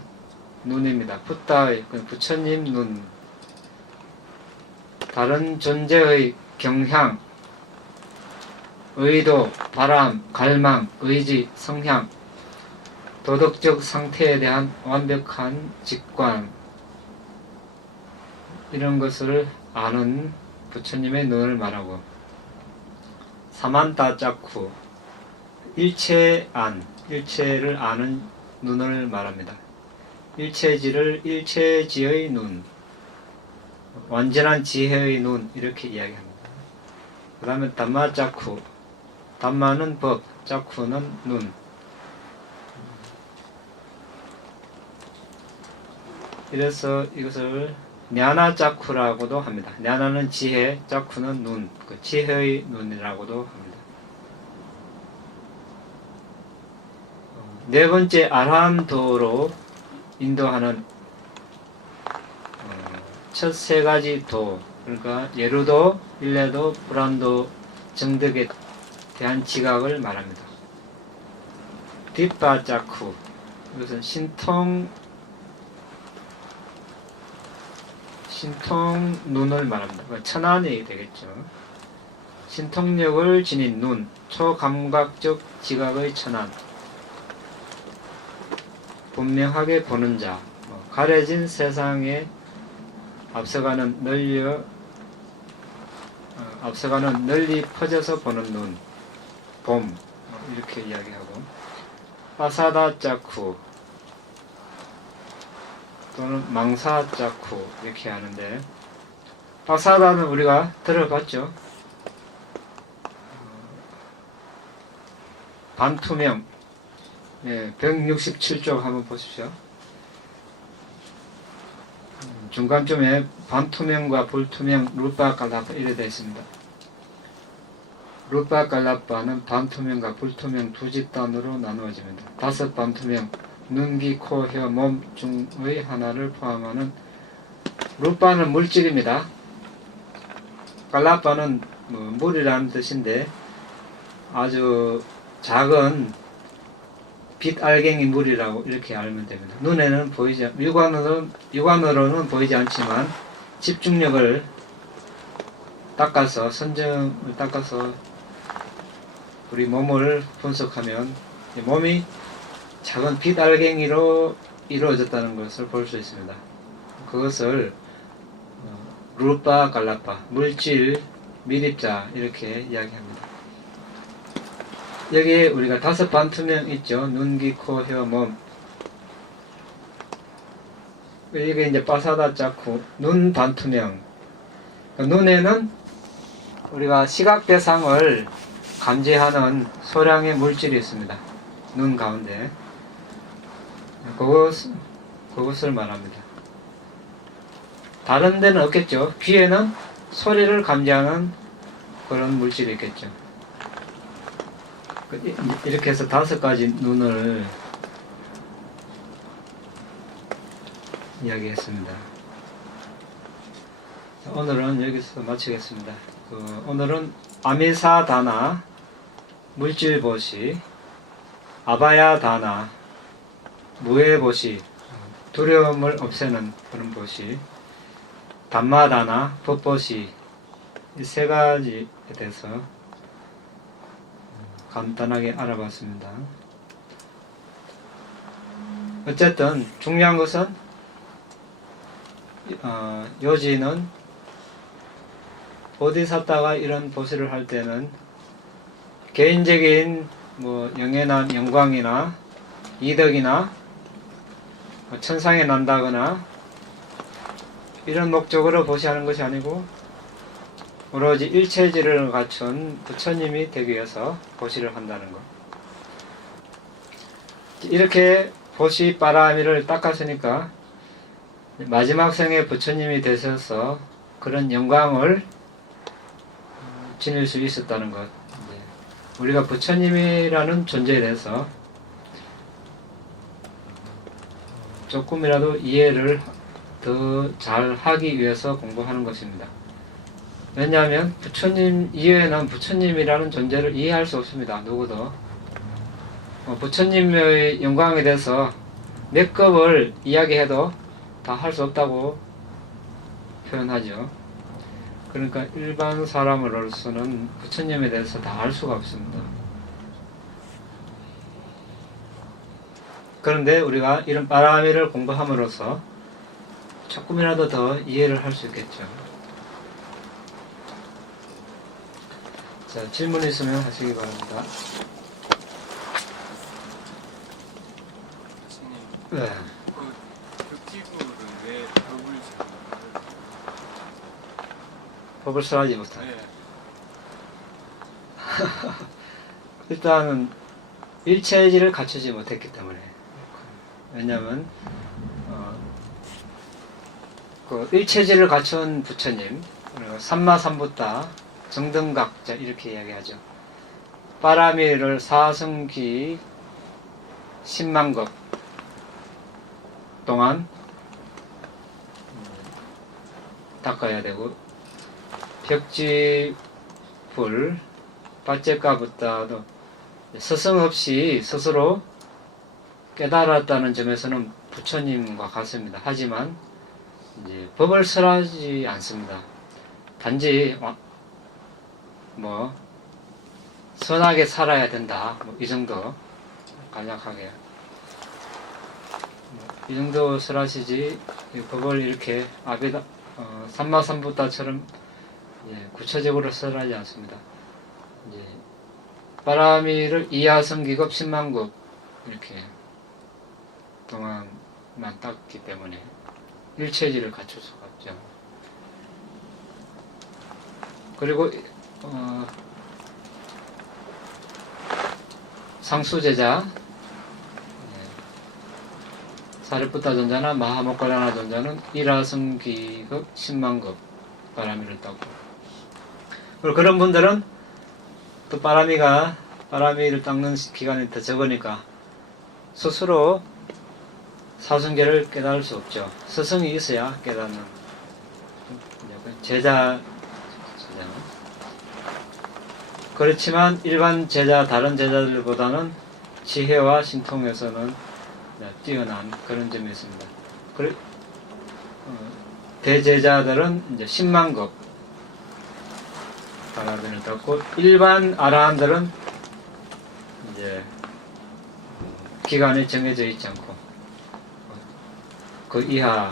눈입니다. 붓다의 부처님 눈, 다른 존재의 경향, 의도, 바람, 갈망, 의지, 성향, 도덕적 상태에 대한 완벽한 직관, 이런 것을 아는 부처님의 눈을 말하고, 사만타 짝쿠, 일체안, 일체를 아는 눈을 말합니다. 일체지를 일체지의 눈, 완전한 지혜의 눈, 이렇게 이야기합니다. 그 다음에 담마 짝쿠, 담마는 법, 짝쿠는 눈. 이래서 이것을 냐나 짝쿠라고도 합니다. 냐나는 지혜, 짝쿠는 눈, 그 지혜의 눈이라고도 합니다. 네 번째 아라함도로 인도하는 첫 세 가지 도, 그러니까 예루도, 일레도, 불안도, 정득에 대한 지각을 말합니다. 뒷바 짝쿠, 이것은 신통 눈을 말합니다. 천안이 되겠죠. 신통력을 지닌 눈, 초감각적 지각의 천안, 분명하게 보는 자, 가려진 세상에 앞서가는 널리 퍼져서 보는 눈, 봄, 이렇게 이야기하고, 아사다 짝쿠 또는 망사 짝쿠 이렇게 하는데, 아사다는 우리가 들어봤죠. 반투명, 167쪽 한번 보십시오. 중간쯤에 반투명과 불투명, 루파 갈라파 이래 되어 있습니다. 루파 갈라파는 반투명과 불투명 두 집단으로 나누어집니다. 5 반투명, 눈, 귀, 코, 혀, 몸 중의 하나를 포함하는 루파는 물질입니다. 갈라파는 물이라는 뜻인데 아주 작은 빛 알갱이 물이라고 이렇게 알면 됩니다. 눈에는 보이지, 육안으로는 보이지 않지만 집중력을 닦아서, 선정을 닦아서 우리 몸을 분석하면 몸이 작은 빛 알갱이로 이루어졌다는 것을 볼 수 있습니다. 그것을 루파 갈라파, 물질, 미립자 이렇게 이야기합니다. 여기에 우리가 5 반투명 있죠. 눈, 귀, 코, 혀, 몸. 이게 이제 빠사다 짝쿠, 눈 반투명. 눈에는 우리가 시각 대상을 감지하는 소량의 물질이 있습니다. 눈 가운데. 그것을 말합니다. 다른 데는 없겠죠. 귀에는 소리를 감지하는 그런 물질이 있겠죠. 이렇게 해서 5가지 눈을 이야기했습니다. 오늘은 여기서 마치겠습니다. 오늘은 아미사다나, 물질보시, 아바야다나, 무해보시, 두려움을 없애는 그런 보시, 담마다나, 법보시, 이 3가지에 대해서 간단하게 알아봤습니다. 어쨌든 중요한 것은 요지는 보디사타가 이런 보시를 할 때는 개인적인 영예나 영광이나 이덕이나 천상에 난다거나 이런 목적으로 보시하는 것이 아니고 오로지 일체질을 갖춘 부처님이 되기 위해서 보시를 한다는 것. 이렇게 보시 빠라미를 닦았으니까 마지막 생에 부처님이 되셔서 그런 영광을 지닐 수 있었다는 것. 우리가 부처님이라는 존재에 대해서 조금이라도 이해를 더 잘 하기 위해서 공부하는 것입니다. 왜냐하면 부처님 이외에는 부처님이라는 존재를 이해할 수 없습니다. 누구도. 부처님의 영광에 대해서 몇 급을 이야기해도 다 할 수 없다고 표현하죠. 그러니까 일반 사람으로서는 부처님에 대해서 다 알 수가 없습니다. 그런데 우리가 이런 빠라미를 공부함으로써 조금이라도 더 이해를 할 수 있겠죠. 자, 질문 있으면 하시기 바랍니다. 스님, 네. 그 격지구는 왜 법을 법을 설하지 못한. 네. 일단은 일체질을 갖추지 못했기 때문에. 왜냐하면 그 일체질을 갖춘 부처님, 삼마삼부타 정등각자 이렇게 이야기하죠. 빠라미를 사승기 10만급 동안 닦아야 되고, 벽지불 빠째가부타도 스승 없이 스스로 깨달았다는 점에서는 부처님과 같습니다. 하지만 이제 법을 설하지 않습니다. 단지 선하게 살아야 된다, 이 정도 간략하게 이 정도 설하시지 법을 이렇게 삼마삼부타처럼 구체적으로 설하지 않습니다. 이제 빠라미를 이하성기급 10만급 이렇게 동안만 땄기 때문에 일체질을 갖출 수가 없죠. 그리고 상수제자 사리푸타 존자나 마하모칼라나 존자는 일하성기급 10만급 빠라미를 땄고, 그리고 그런 분들은 또 빠라미를 닦는 기간이 더 적으니까 스스로 사승계를 깨달을 수 없죠. 스승이 있어야 깨닫는. 제자. 그렇지만 일반 제자, 다른 제자들보다는 지혜와 신통에서는 뛰어난 그런 점이 있습니다. 대제자들은 이제 10만급 빠라미를 땄고, 일반 아라한들은 이제 기간이 정해져 있지 않고 그 이하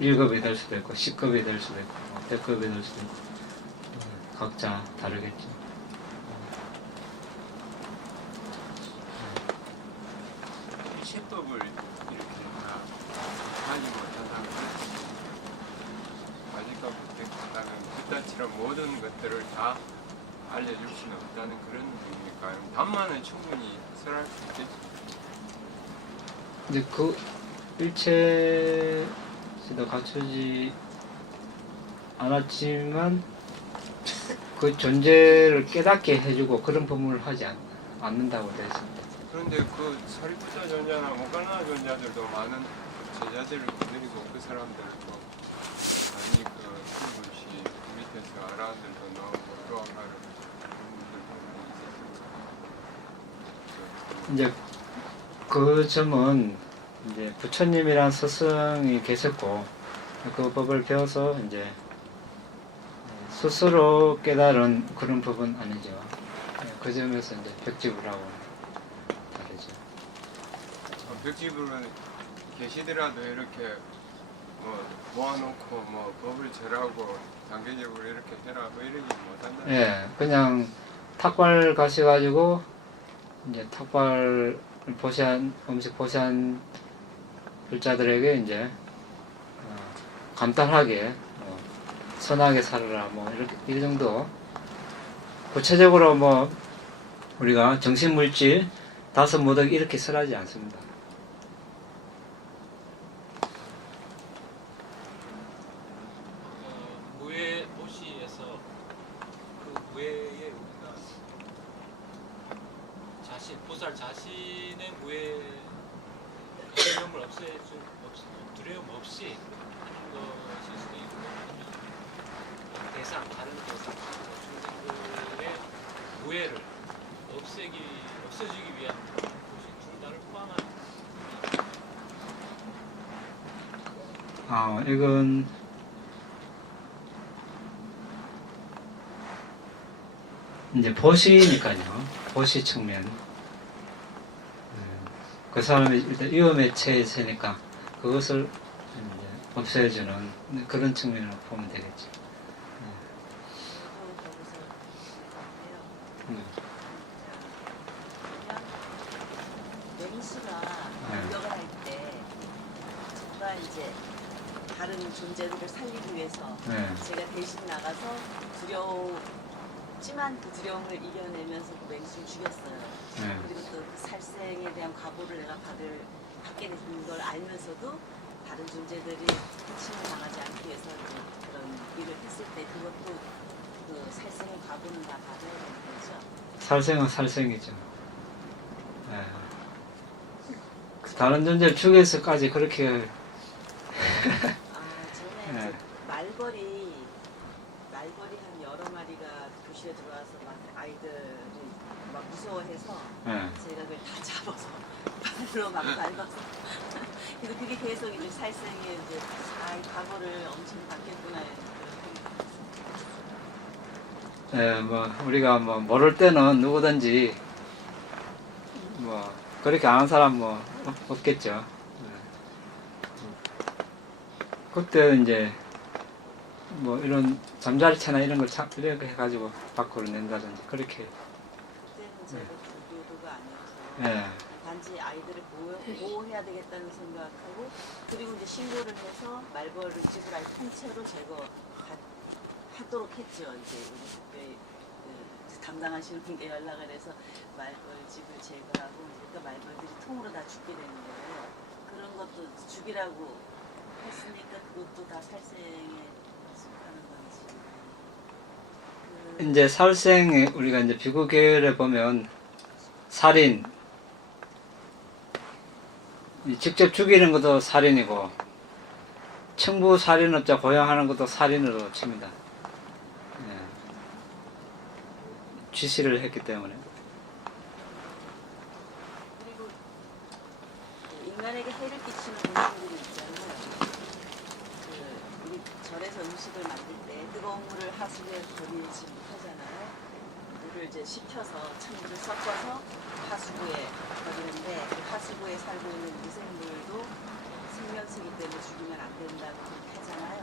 1급이 될 수도 있고 10급이 될 수도 있고 100급이 될 수도 있고 각자 다르겠죠. 시법을 이렇게 다 하지 못하다가 아직까지 그딴처럼 모든 것들을 다 알려줄 수는 없다는 그런 의미니까요. 답만은 충분히 설할 수 있겠죠. 근데 그 일체도 갖추지 않았지만 그 존재를 깨닫게 해주고 그런 법문을 하지 않는다고 되어 있습니다. 그런데 그 사리푸타 존자나 모갈라나 존자들도 많은 제자들을 기다리고 그 사람들도 많이 그 수분시 밑에서 아라한들도 나오고 또 아까를 이제 그 점은 이제 부처님이란 스승이 계셨고 그 법을 배워서 이제 스스로 깨달은 그런 법은 아니죠. 그 점에서 이제 벽지불하고 다르죠. 벽지불은 계시더라도 이렇게 모아놓고 법을 절하고 단계적으로 이렇게 해라 이러지 못한다. 예, 그냥 탁발 가셔가지고 이제 탁발 음식 보시한 불자들에게 이제 간단하게 선하게 살아라 뭐 이렇게 이 정도. 구체적으로 뭐 우리가 정신물질 5모덕 이렇게 설하지 않습니다. 무예 도시에서 그 무예에 우리가 자신 보살 자신의 무예 두려움을 두려움 없이 것일 수도 있고 아니면 대상 다른 대상 중생들의 무예를 없애주기 위한 것이 둘 다를 포함한 이건 이제 보시니까요. 보시 측면. 그 사람이 일단 위험에 처해 있으니까 그것을 이제 없애주는 그런 측면으로 보면 되겠죠. 맹수가 공격을 할 때 정말 이제 다른 존재들을 살리기 위해서 제가 대신 나가서 두려웠지만 그 두려움을 이겨내면서 그 맹수를 죽였어요. 그리고 또 그 살생에 대한 과보를 내가 받게 되는 걸 알면서도 다른 존재들이 해침을 당하지 않기 위해서 그런 일을 했을 때 그것도 그 살생의 과보는 다 받아야 되는 거죠. 살생은 살생이죠. 다른 존재를 죽여서까지 그렇게 전에 이제 말벌이 한 여러 마리가 교실에 들어와서 막 아이들이 막 무서워해서 제가 그걸 다 잡아서 발로 막 밟아서 그래서 그게 계속 이제 살생에 이제 과거를 엄청 받겠구나 이런 생각이 뭐 우리가 뭐 모를 때는 누구든지 뭐 그렇게 아는 사람 뭐 없겠죠. 그때 이제 뭐 이런 잠자리채나 이런 걸 이렇게 해가지고 밖으로 낸다든지 그렇게. 그때는 제가 불교도가 아니어서 단지 아이들을 보호해야 되겠다는 생각하고 그리고 이제 신고를 해서 말벌을 집을 아예 통째로 제거하도록 했죠. 이제 우리 특별히 담당하시는 분께 연락을 해서 말벌 집을 제거하고 그러니까 말벌들이 통으로 다 죽게 되는 거예요. 그런 것도 죽이라고 했으니까 그것도 다 살생에 속하는 건지. 이제 살생 우리가 이제 비구 계열에 보면 살인 직접 죽이는 것도 살인이고 청부 살인업자 고용하는 것도 살인으로 칩니다. 쥐시를 했기 때문에. 그리고 인간에게 해를 끼치는 음식들이 있잖아요. 우리 절에서 음식을 만들 때 뜨거운 물을 하수구에 버리지 못하잖아요. 물을 이제 식혀서 찬물을 섞어서 하수구에 버리는데 그 하수구에 살고 있는 미생물도 생명체이기 때문에 죽이면 안 된다고 그렇게 하잖아요.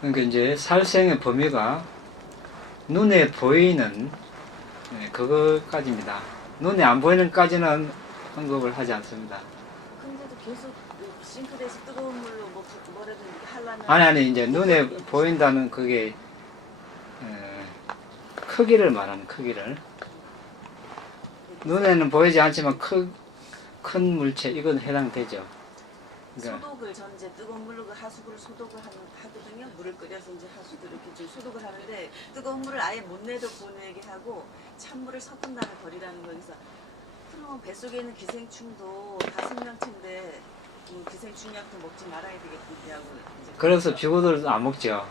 그러니까 이제 살생의 범위가 눈에 보이는 그거까지입니다. 눈에 안 보이는 까지는 언급을 하지 않습니다. 근데도 계속 싱크대에서 뜨거운 물로 뭐라도 이렇게 하려면 아니 이제 눈에 보인다는 그게 크기를 말하는 크기를. 눈에는 보이지 않지만 큰 물체 이건 해당되죠. 그러니까 소독을 전 이제 뜨거운 물로 그 하수구를 소독을 하거든요. 물을 끓여서 이제 하수구 이렇게 좀 소독을 하는데 뜨거운 물을 아예 못 내도 보내게 하고 찬물을 섞은 다음에 버리라는 거여서 그럼 뱃속에 있는 기생충도 다 생명체인데 기생충약도 먹지 말아야 되겠는데 하고 이제 그래서 비구들도 안 먹죠.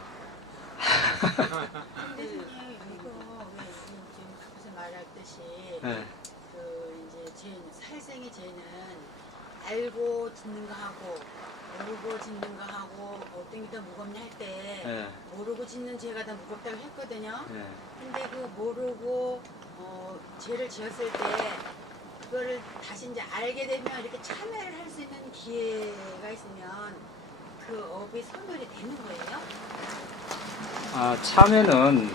근데 이거 왜 지금 앞에서 말했듯이 네. 그 이제 죄는 살생의 죄는 알고 짓는 거 하고 모르고 짓는 거 하고 어떤 게 더 무겁냐 할 때 모르고 짓는 죄가 더 무겁다고 했거든요. 근데 그 모르고 죄를 지었을 때 그거를 다시 이제 알게 되면 이렇게 참회를 할 수 있는 기회가 있으면 그 업이 소멸이 되는 거예요? 참회는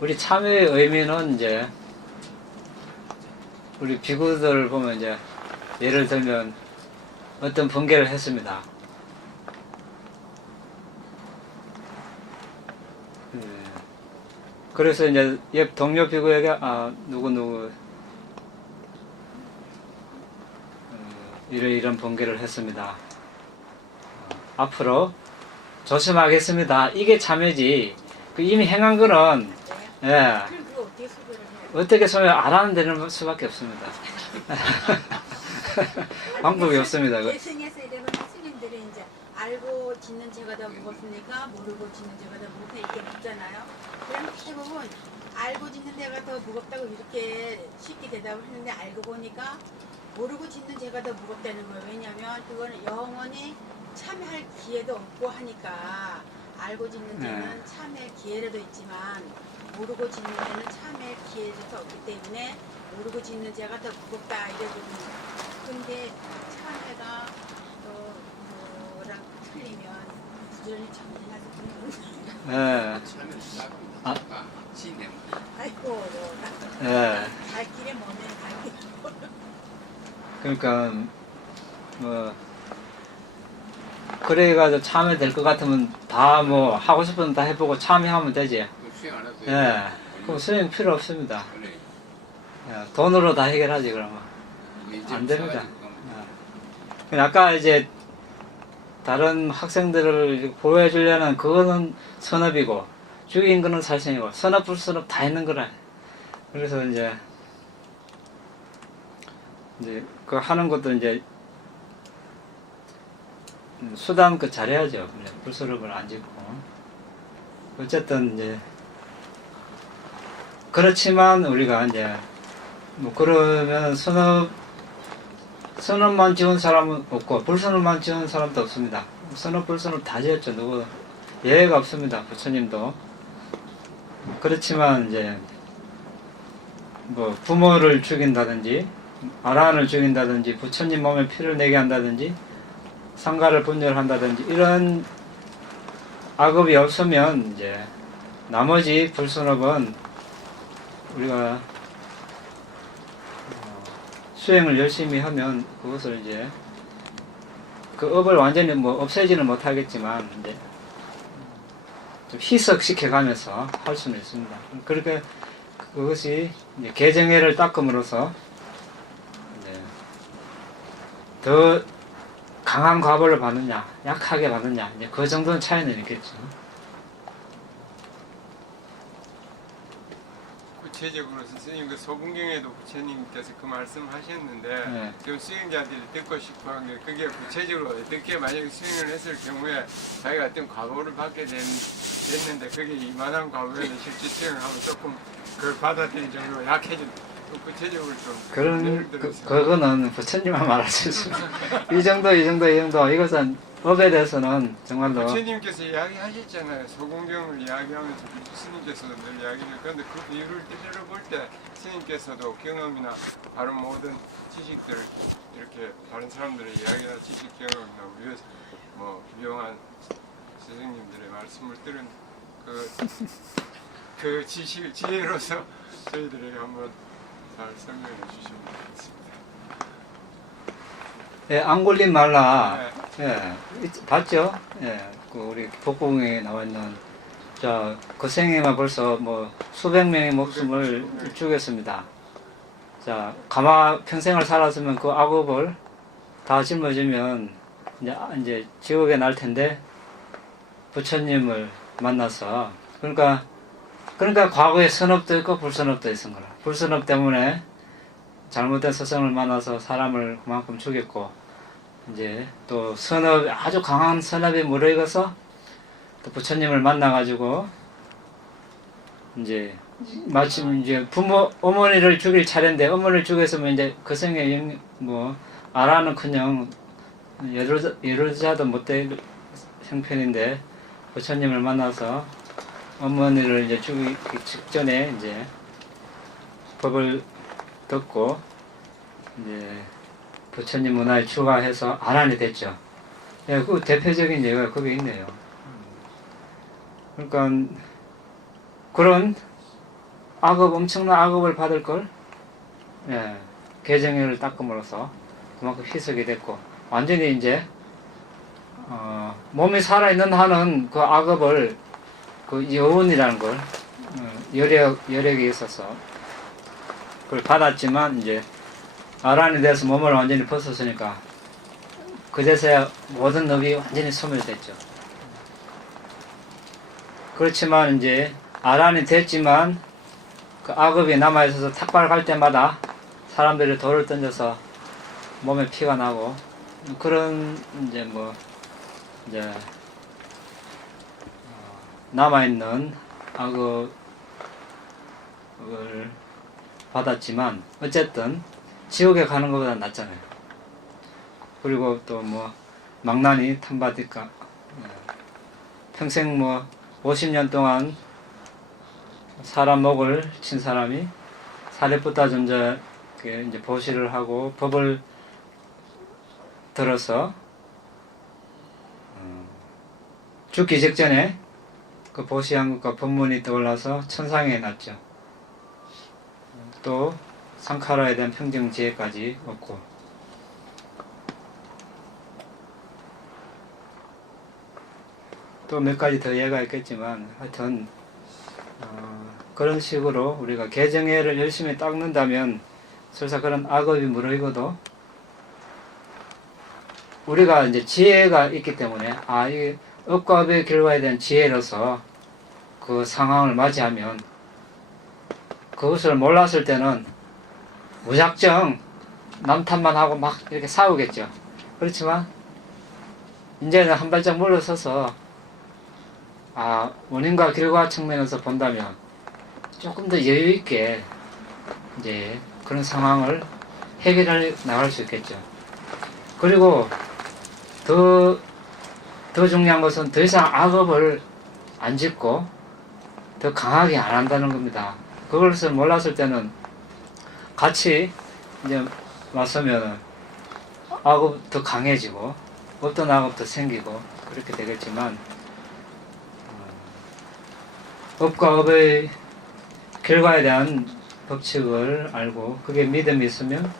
우리 참회의 의미는 이제 우리 비구들 보면 이제 예를 들면 어떤 번개를 했습니다. 예. 그래서 이제 옆 동료 비구에게 누구 이런 번개를 했습니다. 앞으로 조심하겠습니다. 이게 참여지. 그 이미 행한 거는 예. 그럼 그거 어떻게 소개를 해요? 어떻게 소리 안 하는 데는 수밖에 없습니다. 방법이 없습니다. 예승에서 이러면 스님들이 이제 알고 짓는 죄가 더 무겁습니까? 모르고 짓는 죄가 더 무겁습니까? 이렇게 묻잖아요. 그럼 대부분 알고 짓는 죄가 더 무겁다고 이렇게 쉽게 대답을 했는데 알고 보니까 모르고 짓는 죄가 더 무겁다는 거예요. 왜냐하면 그거는 영원히 참여할 기회도 없고 하니까 알고 짓는 죄는 참여할 기회라도 있지만 모르고 짓는 죄는 참여할 기회도 없기 때문에 모르고 짓는 죄가 더 무겁다 이러거든요. 근데 참회가 또 뭐랑 틀리면 부지런히 정진하서 예. 참여를 시작합니다. 아. 진행. 아이고 예. 갈 길에 뭐네 갈 길에 그러니까 뭐 그래가지고 참여될 것 같으면 다 뭐 하고 싶으면 다 해보고 참여하면 되지. 수행 안 해도 예. 그럼 수행 필요 없습니다. 그래. 예. 돈으로 다 해결하지 그러면. 이제 안 됩니다. 사가지고 가면 예. 아까 이제 다른 학생들을 보호해주려는 그거는 선업이고 죽인 거는 살생이고 선업 불선업 다 있는 거라. 그래서 이제 그 하는 것도 이제 수단 그 잘해야죠. 불선업을 안 짓고 어쨌든 이제 그렇지만 우리가 이제 뭐 그러면 선업만 지은 사람은 없고 불선업만 지은 사람도 없습니다. 선업 불선업 다 지었죠. 누구 예외가 없습니다. 부처님도. 그렇지만 이제 뭐 부모를 죽인다든지 아라한을 죽인다든지 부처님 몸에 피를 내게 한다든지 상가를 분열한다든지 이런 악업이 없으면 이제 나머지 불선업은 우리가 수행을 열심히 하면 그것을 이제 그 업을 완전히 뭐 없애지는 못하겠지만 이제 좀 희석시켜가면서 할 수는 있습니다. 그렇게 그것이 이제 개정해를 닦음으로써 이제 더 강한 과보를 받느냐, 약하게 받느냐, 이제 그 정도는 차이는 있겠죠. 구체적으로 선생님 그 소분경에도 부처님께서 그 말씀하셨는데 네. 지금 수행자들이 듣고 싶어한 게 그게 구체적으로 어떻게 만약에 수행을 했을 경우에 자기가 어떤 과보를 받게 됐는데 그게 이만한 과보에는 실제 수행을 하면 조금 그걸 받아들일 정도로 약해진 또 구체적으로 좀 그런 예를 들어서 그거는 부처님만 말하실 수 이 정도 이것은 법에 대해서는 정말로 부처님께서 이야기하셨잖아요. 소공경을 이야기하면서 스님께서도 늘 이야기를 그런데 그 이유를 뜻으로 볼 때 스님께서도 경험이나 다른 모든 지식들 이렇게 다른 사람들의 이야기나 지식 경험이나 위에서 뭐 유용한 스승님들의 말씀을 들은 그 지혜로서 저희들에게 한번 잘 설명해 주시면 좋겠습니다. 예, 앙골린 말라. 예, 봤죠? 예, 그 우리 복공에 나와 있는 그 생애만 벌써 뭐 수백 명의 목숨을 죽였습니다. 자, 가마 평생을 살았으면 그 악업을 다 짊어지면 이제 지옥에 날 텐데 부처님을 만나서 그러니까 과거에 선업도 있고 불선업도 있은 거라. 불선업 때문에 잘못된 서성을 만나서 사람을 그만큼 죽였고 이제 또 선업 아주 강한 선업에 무르익어서 또 부처님을 만나가지고 이제 마침 이제 어머니를 죽일 차례인데 어머니를 죽였으면 이제 그 생에 뭐 아라는커녕 예루자도 못될 형편인데 부처님을 만나서 어머니를 이제 죽이기 직전에 이제 법을 듣고 이제 부처님 문화에 추가해서 아란이 됐죠. 예, 그 대표적인 예가 거기 있네요. 그러니까 그런 엄청난 악업을 받을 걸 개정회를 닦음으로써 그만큼 희석이 됐고 완전히 이제 몸이 살아있는 한은 그 악업을 그 여운이라는 걸 여력이 있어서 그걸 받았지만 이제 아란이 돼서 몸을 완전히 벗었으니까 그제서야 모든 업이 완전히 소멸됐죠. 그렇지만 이제 아란이 됐지만 그 악업이 남아있어서 탁발 갈 때마다 사람들이 돌을 던져서 몸에 피가 나고 그런 이제 이제 남아있는 악업을 받았지만 어쨌든 지옥에 가는 것보다 낫잖아요. 그리고 또 망나니 탐바디까 평생 50년 동안 사람 목을 친 사람이 사리푸타 존자에게 이제 보시를 하고 법을 들어서 죽기 직전에 그 보시한 것과 법문이 떠올라서 천상에 났죠. 또 상카라에 대한 평정 지혜까지 얻고 또 몇 가지 더 예가 있겠지만 하여튼 그런 식으로 우리가 개정해를 열심히 닦는다면 설사 그런 악업이 무르익어도 우리가 이제 지혜가 있기 때문에 이게 업과 업의 결과에 대한 지혜로서 그 상황을 맞이하면 그것을 몰랐을 때는 무작정 남탓만 하고 막 이렇게 싸우겠죠. 그렇지만 이제는 한 발짝 물러서서 원인과 결과 측면에서 본다면 조금 더 여유 있게 이제 그런 상황을 해결해 나갈 수 있겠죠. 그리고 더 중요한 것은 더 이상 악업을 안 짓고 더 강하게 안 한다는 겁니다. 그것을 몰랐을 때는 같이 이제 맞서면 악업 더 강해지고 어떤 악업 더 생기고 그렇게 되겠지만 업과 업의 결과에 대한 법칙을 알고 그게 믿음이 있으면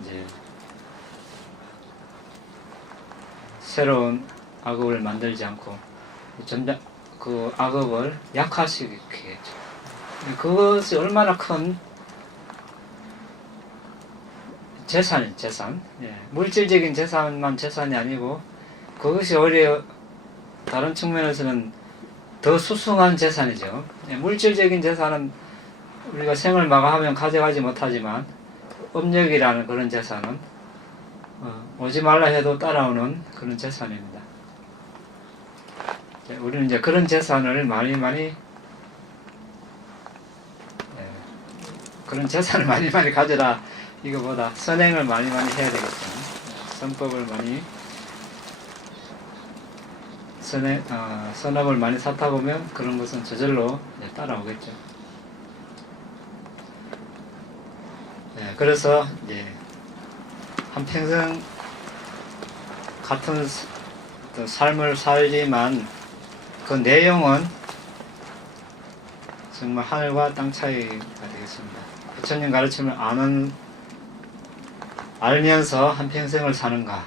이제 새로운 악업을 만들지 않고 점점 그 악업을 약화시키게 했죠. 그것이 얼마나 큰 재산. 물질적인 재산만 재산이 아니고 그것이 오히려 다른 측면에서는 더 수승한 재산이죠. 물질적인 재산은 우리가 생을 마감하면 가져가지 못하지만 업력이라는 그런 재산은 오지 말라 해도 따라오는 그런 재산입니다. 우리는 이제 그런 재산을 많이 그런 재산을 많이 가져라 이거보다 선행을 많이 해야 되겠죠. 선법을 많이 선업을 많이 쌓다 보면 그런 것은 저절로 따라오겠죠. 그래서 이제 한평생 같은 삶을 살지만 그 내용은 정말 하늘과 땅 차이가 되겠습니다. 부처님 가르침을 알면서 한평생을 사는가,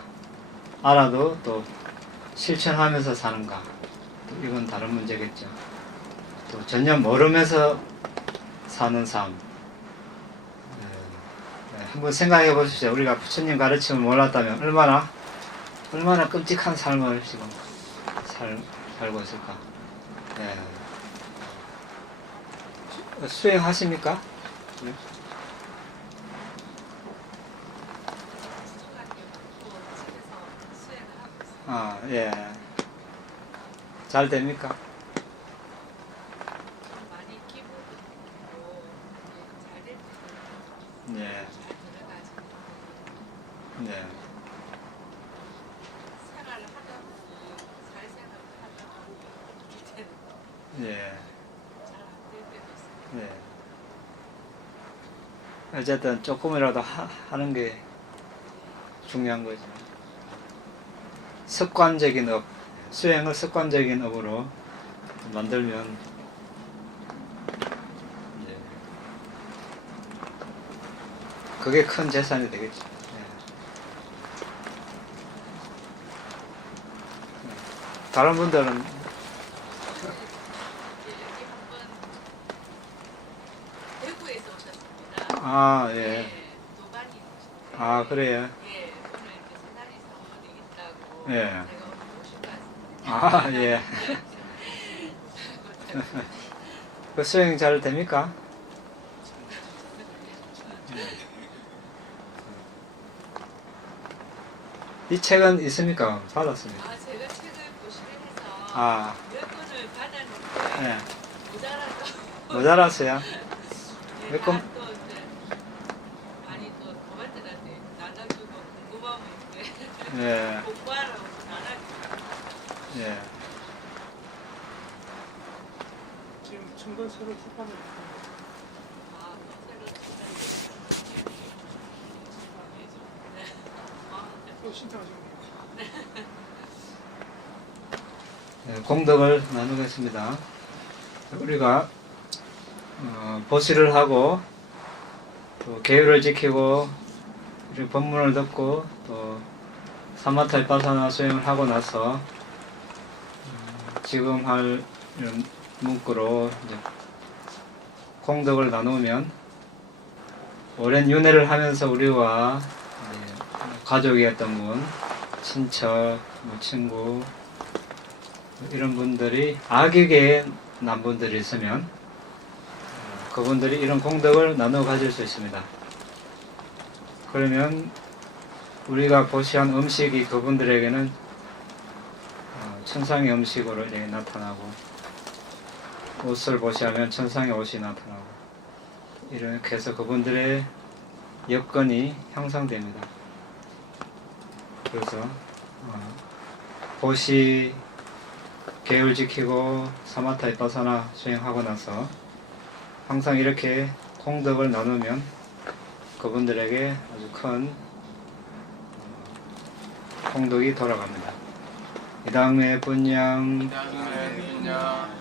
알아도 또 실천하면서 사는가, 또 이건 다른 문제겠죠. 또 전혀 모르면서 사는 삶. 한번 생각해 보십시오. 우리가 부처님 가르침을 몰랐다면 얼마나 끔찍한 삶을 지금 살고 있을까. 수행하십니까? 네? 잘 됩니까? 많이 기분도 잘될 네. 생활을 하다 보니 사회생활을 하다 보니 이렇게 되는 거 네. 잘 안 될 때도 있어요. 어쨌든 조금이라도 하는 게 중요한 거죠. 습관적인 업, 수행을 습관적인 업으로 만들면 이제 그게 큰 재산이 되겠죠. 다른 분들은 여기 한번 대구에서 오셨습니다. 아, 예. 네, 노반이 오셨는데. 아, 그래요. 예, 오늘 이제 새날이 사원이 있다고 예. 제가 오늘 모시고 왔습니다. 아, 예. 그 수행 잘 됩니까? 이 책은 있습니까? 받았습니까? 아, 제가 책을 보시를 해서 아, 몇 권을 받았는데 예. 모자라서 모자랐어요? 몇 제가 권? 또 이제 많이 또 도반들한테 나눠주고 궁금하면 이제 예. 공부하라고 나눠주고 예. 지금 청도 새로 출판을 아, 새로 또 신청하시면 예, 공덕을 나누겠습니다. 우리가 보시를 하고 또 계율을 지키고 그리고 법문을 듣고 또 사마타 위파사나 수행을 하고 나서 지금 할 이런 문구로 이제 공덕을 나누면 오랜 윤회를 하면서 우리와 이제 가족이었던 분, 친척, 뭐 친구 이런 분들이 악역에 난 분들이 있으면 그분들이 이런 공덕을 나누어 가질 수 있습니다. 그러면 우리가 보시한 음식이 그분들에게는 천상의 음식으로 이렇게 나타나고 옷을 보시하면 천상의 옷이 나타나고 이렇게 해서 그분들의 여건이 향상됩니다. 그래서 보시 계율 지키고 사마타 위파사나 수행하고 나서 항상 이렇게 공덕을 나누면 그분들에게 아주 큰 공덕이 돌아갑니다. 이당메 분양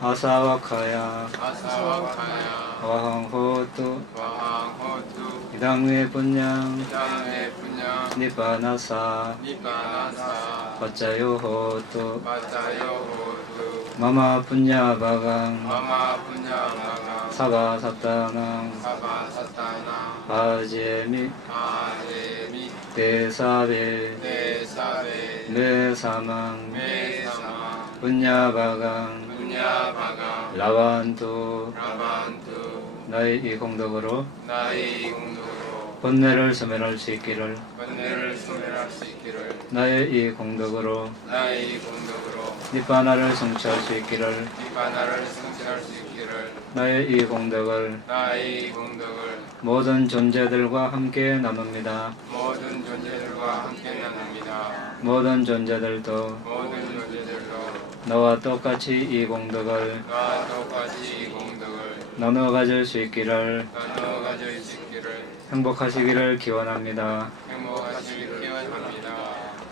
아사와카야 아사와카야 와항호투 와항호투 이당메 분양 이당메 분양 니바나사 니바나사 빠짜요호투 빠짜요호투 마마 분야바강 마마 분야마강 사바사타낭 사바사타나 아제미 아제미 대사베 대사베 메사망 메사마 분야바강 분야바강 라반투 라반투 나의 이 공덕으로 나의 공덕으로 번뇌를 소멸할 수 있기를 번뇌를 소멸할 수 있기를 나의 이 공덕으로 나의 공덕으로 니바나를 성취할 수 있기를 니바나를 성취할 수 있기를 나의 이 공덕을 나의 공덕을 모든 존재들과 함께 나눕니다. 모든 존재들과 함께 나눕니다. 모든 존재들도 모든 존재들도 너와 똑같이 이 공덕을 나와 똑같이 이 공덕을 나누어 가질 수 있기를 나누어 가질 수 있기를 행복하시기를 기원합니다. 행복하시기를 기원합니다.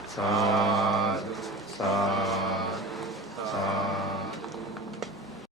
사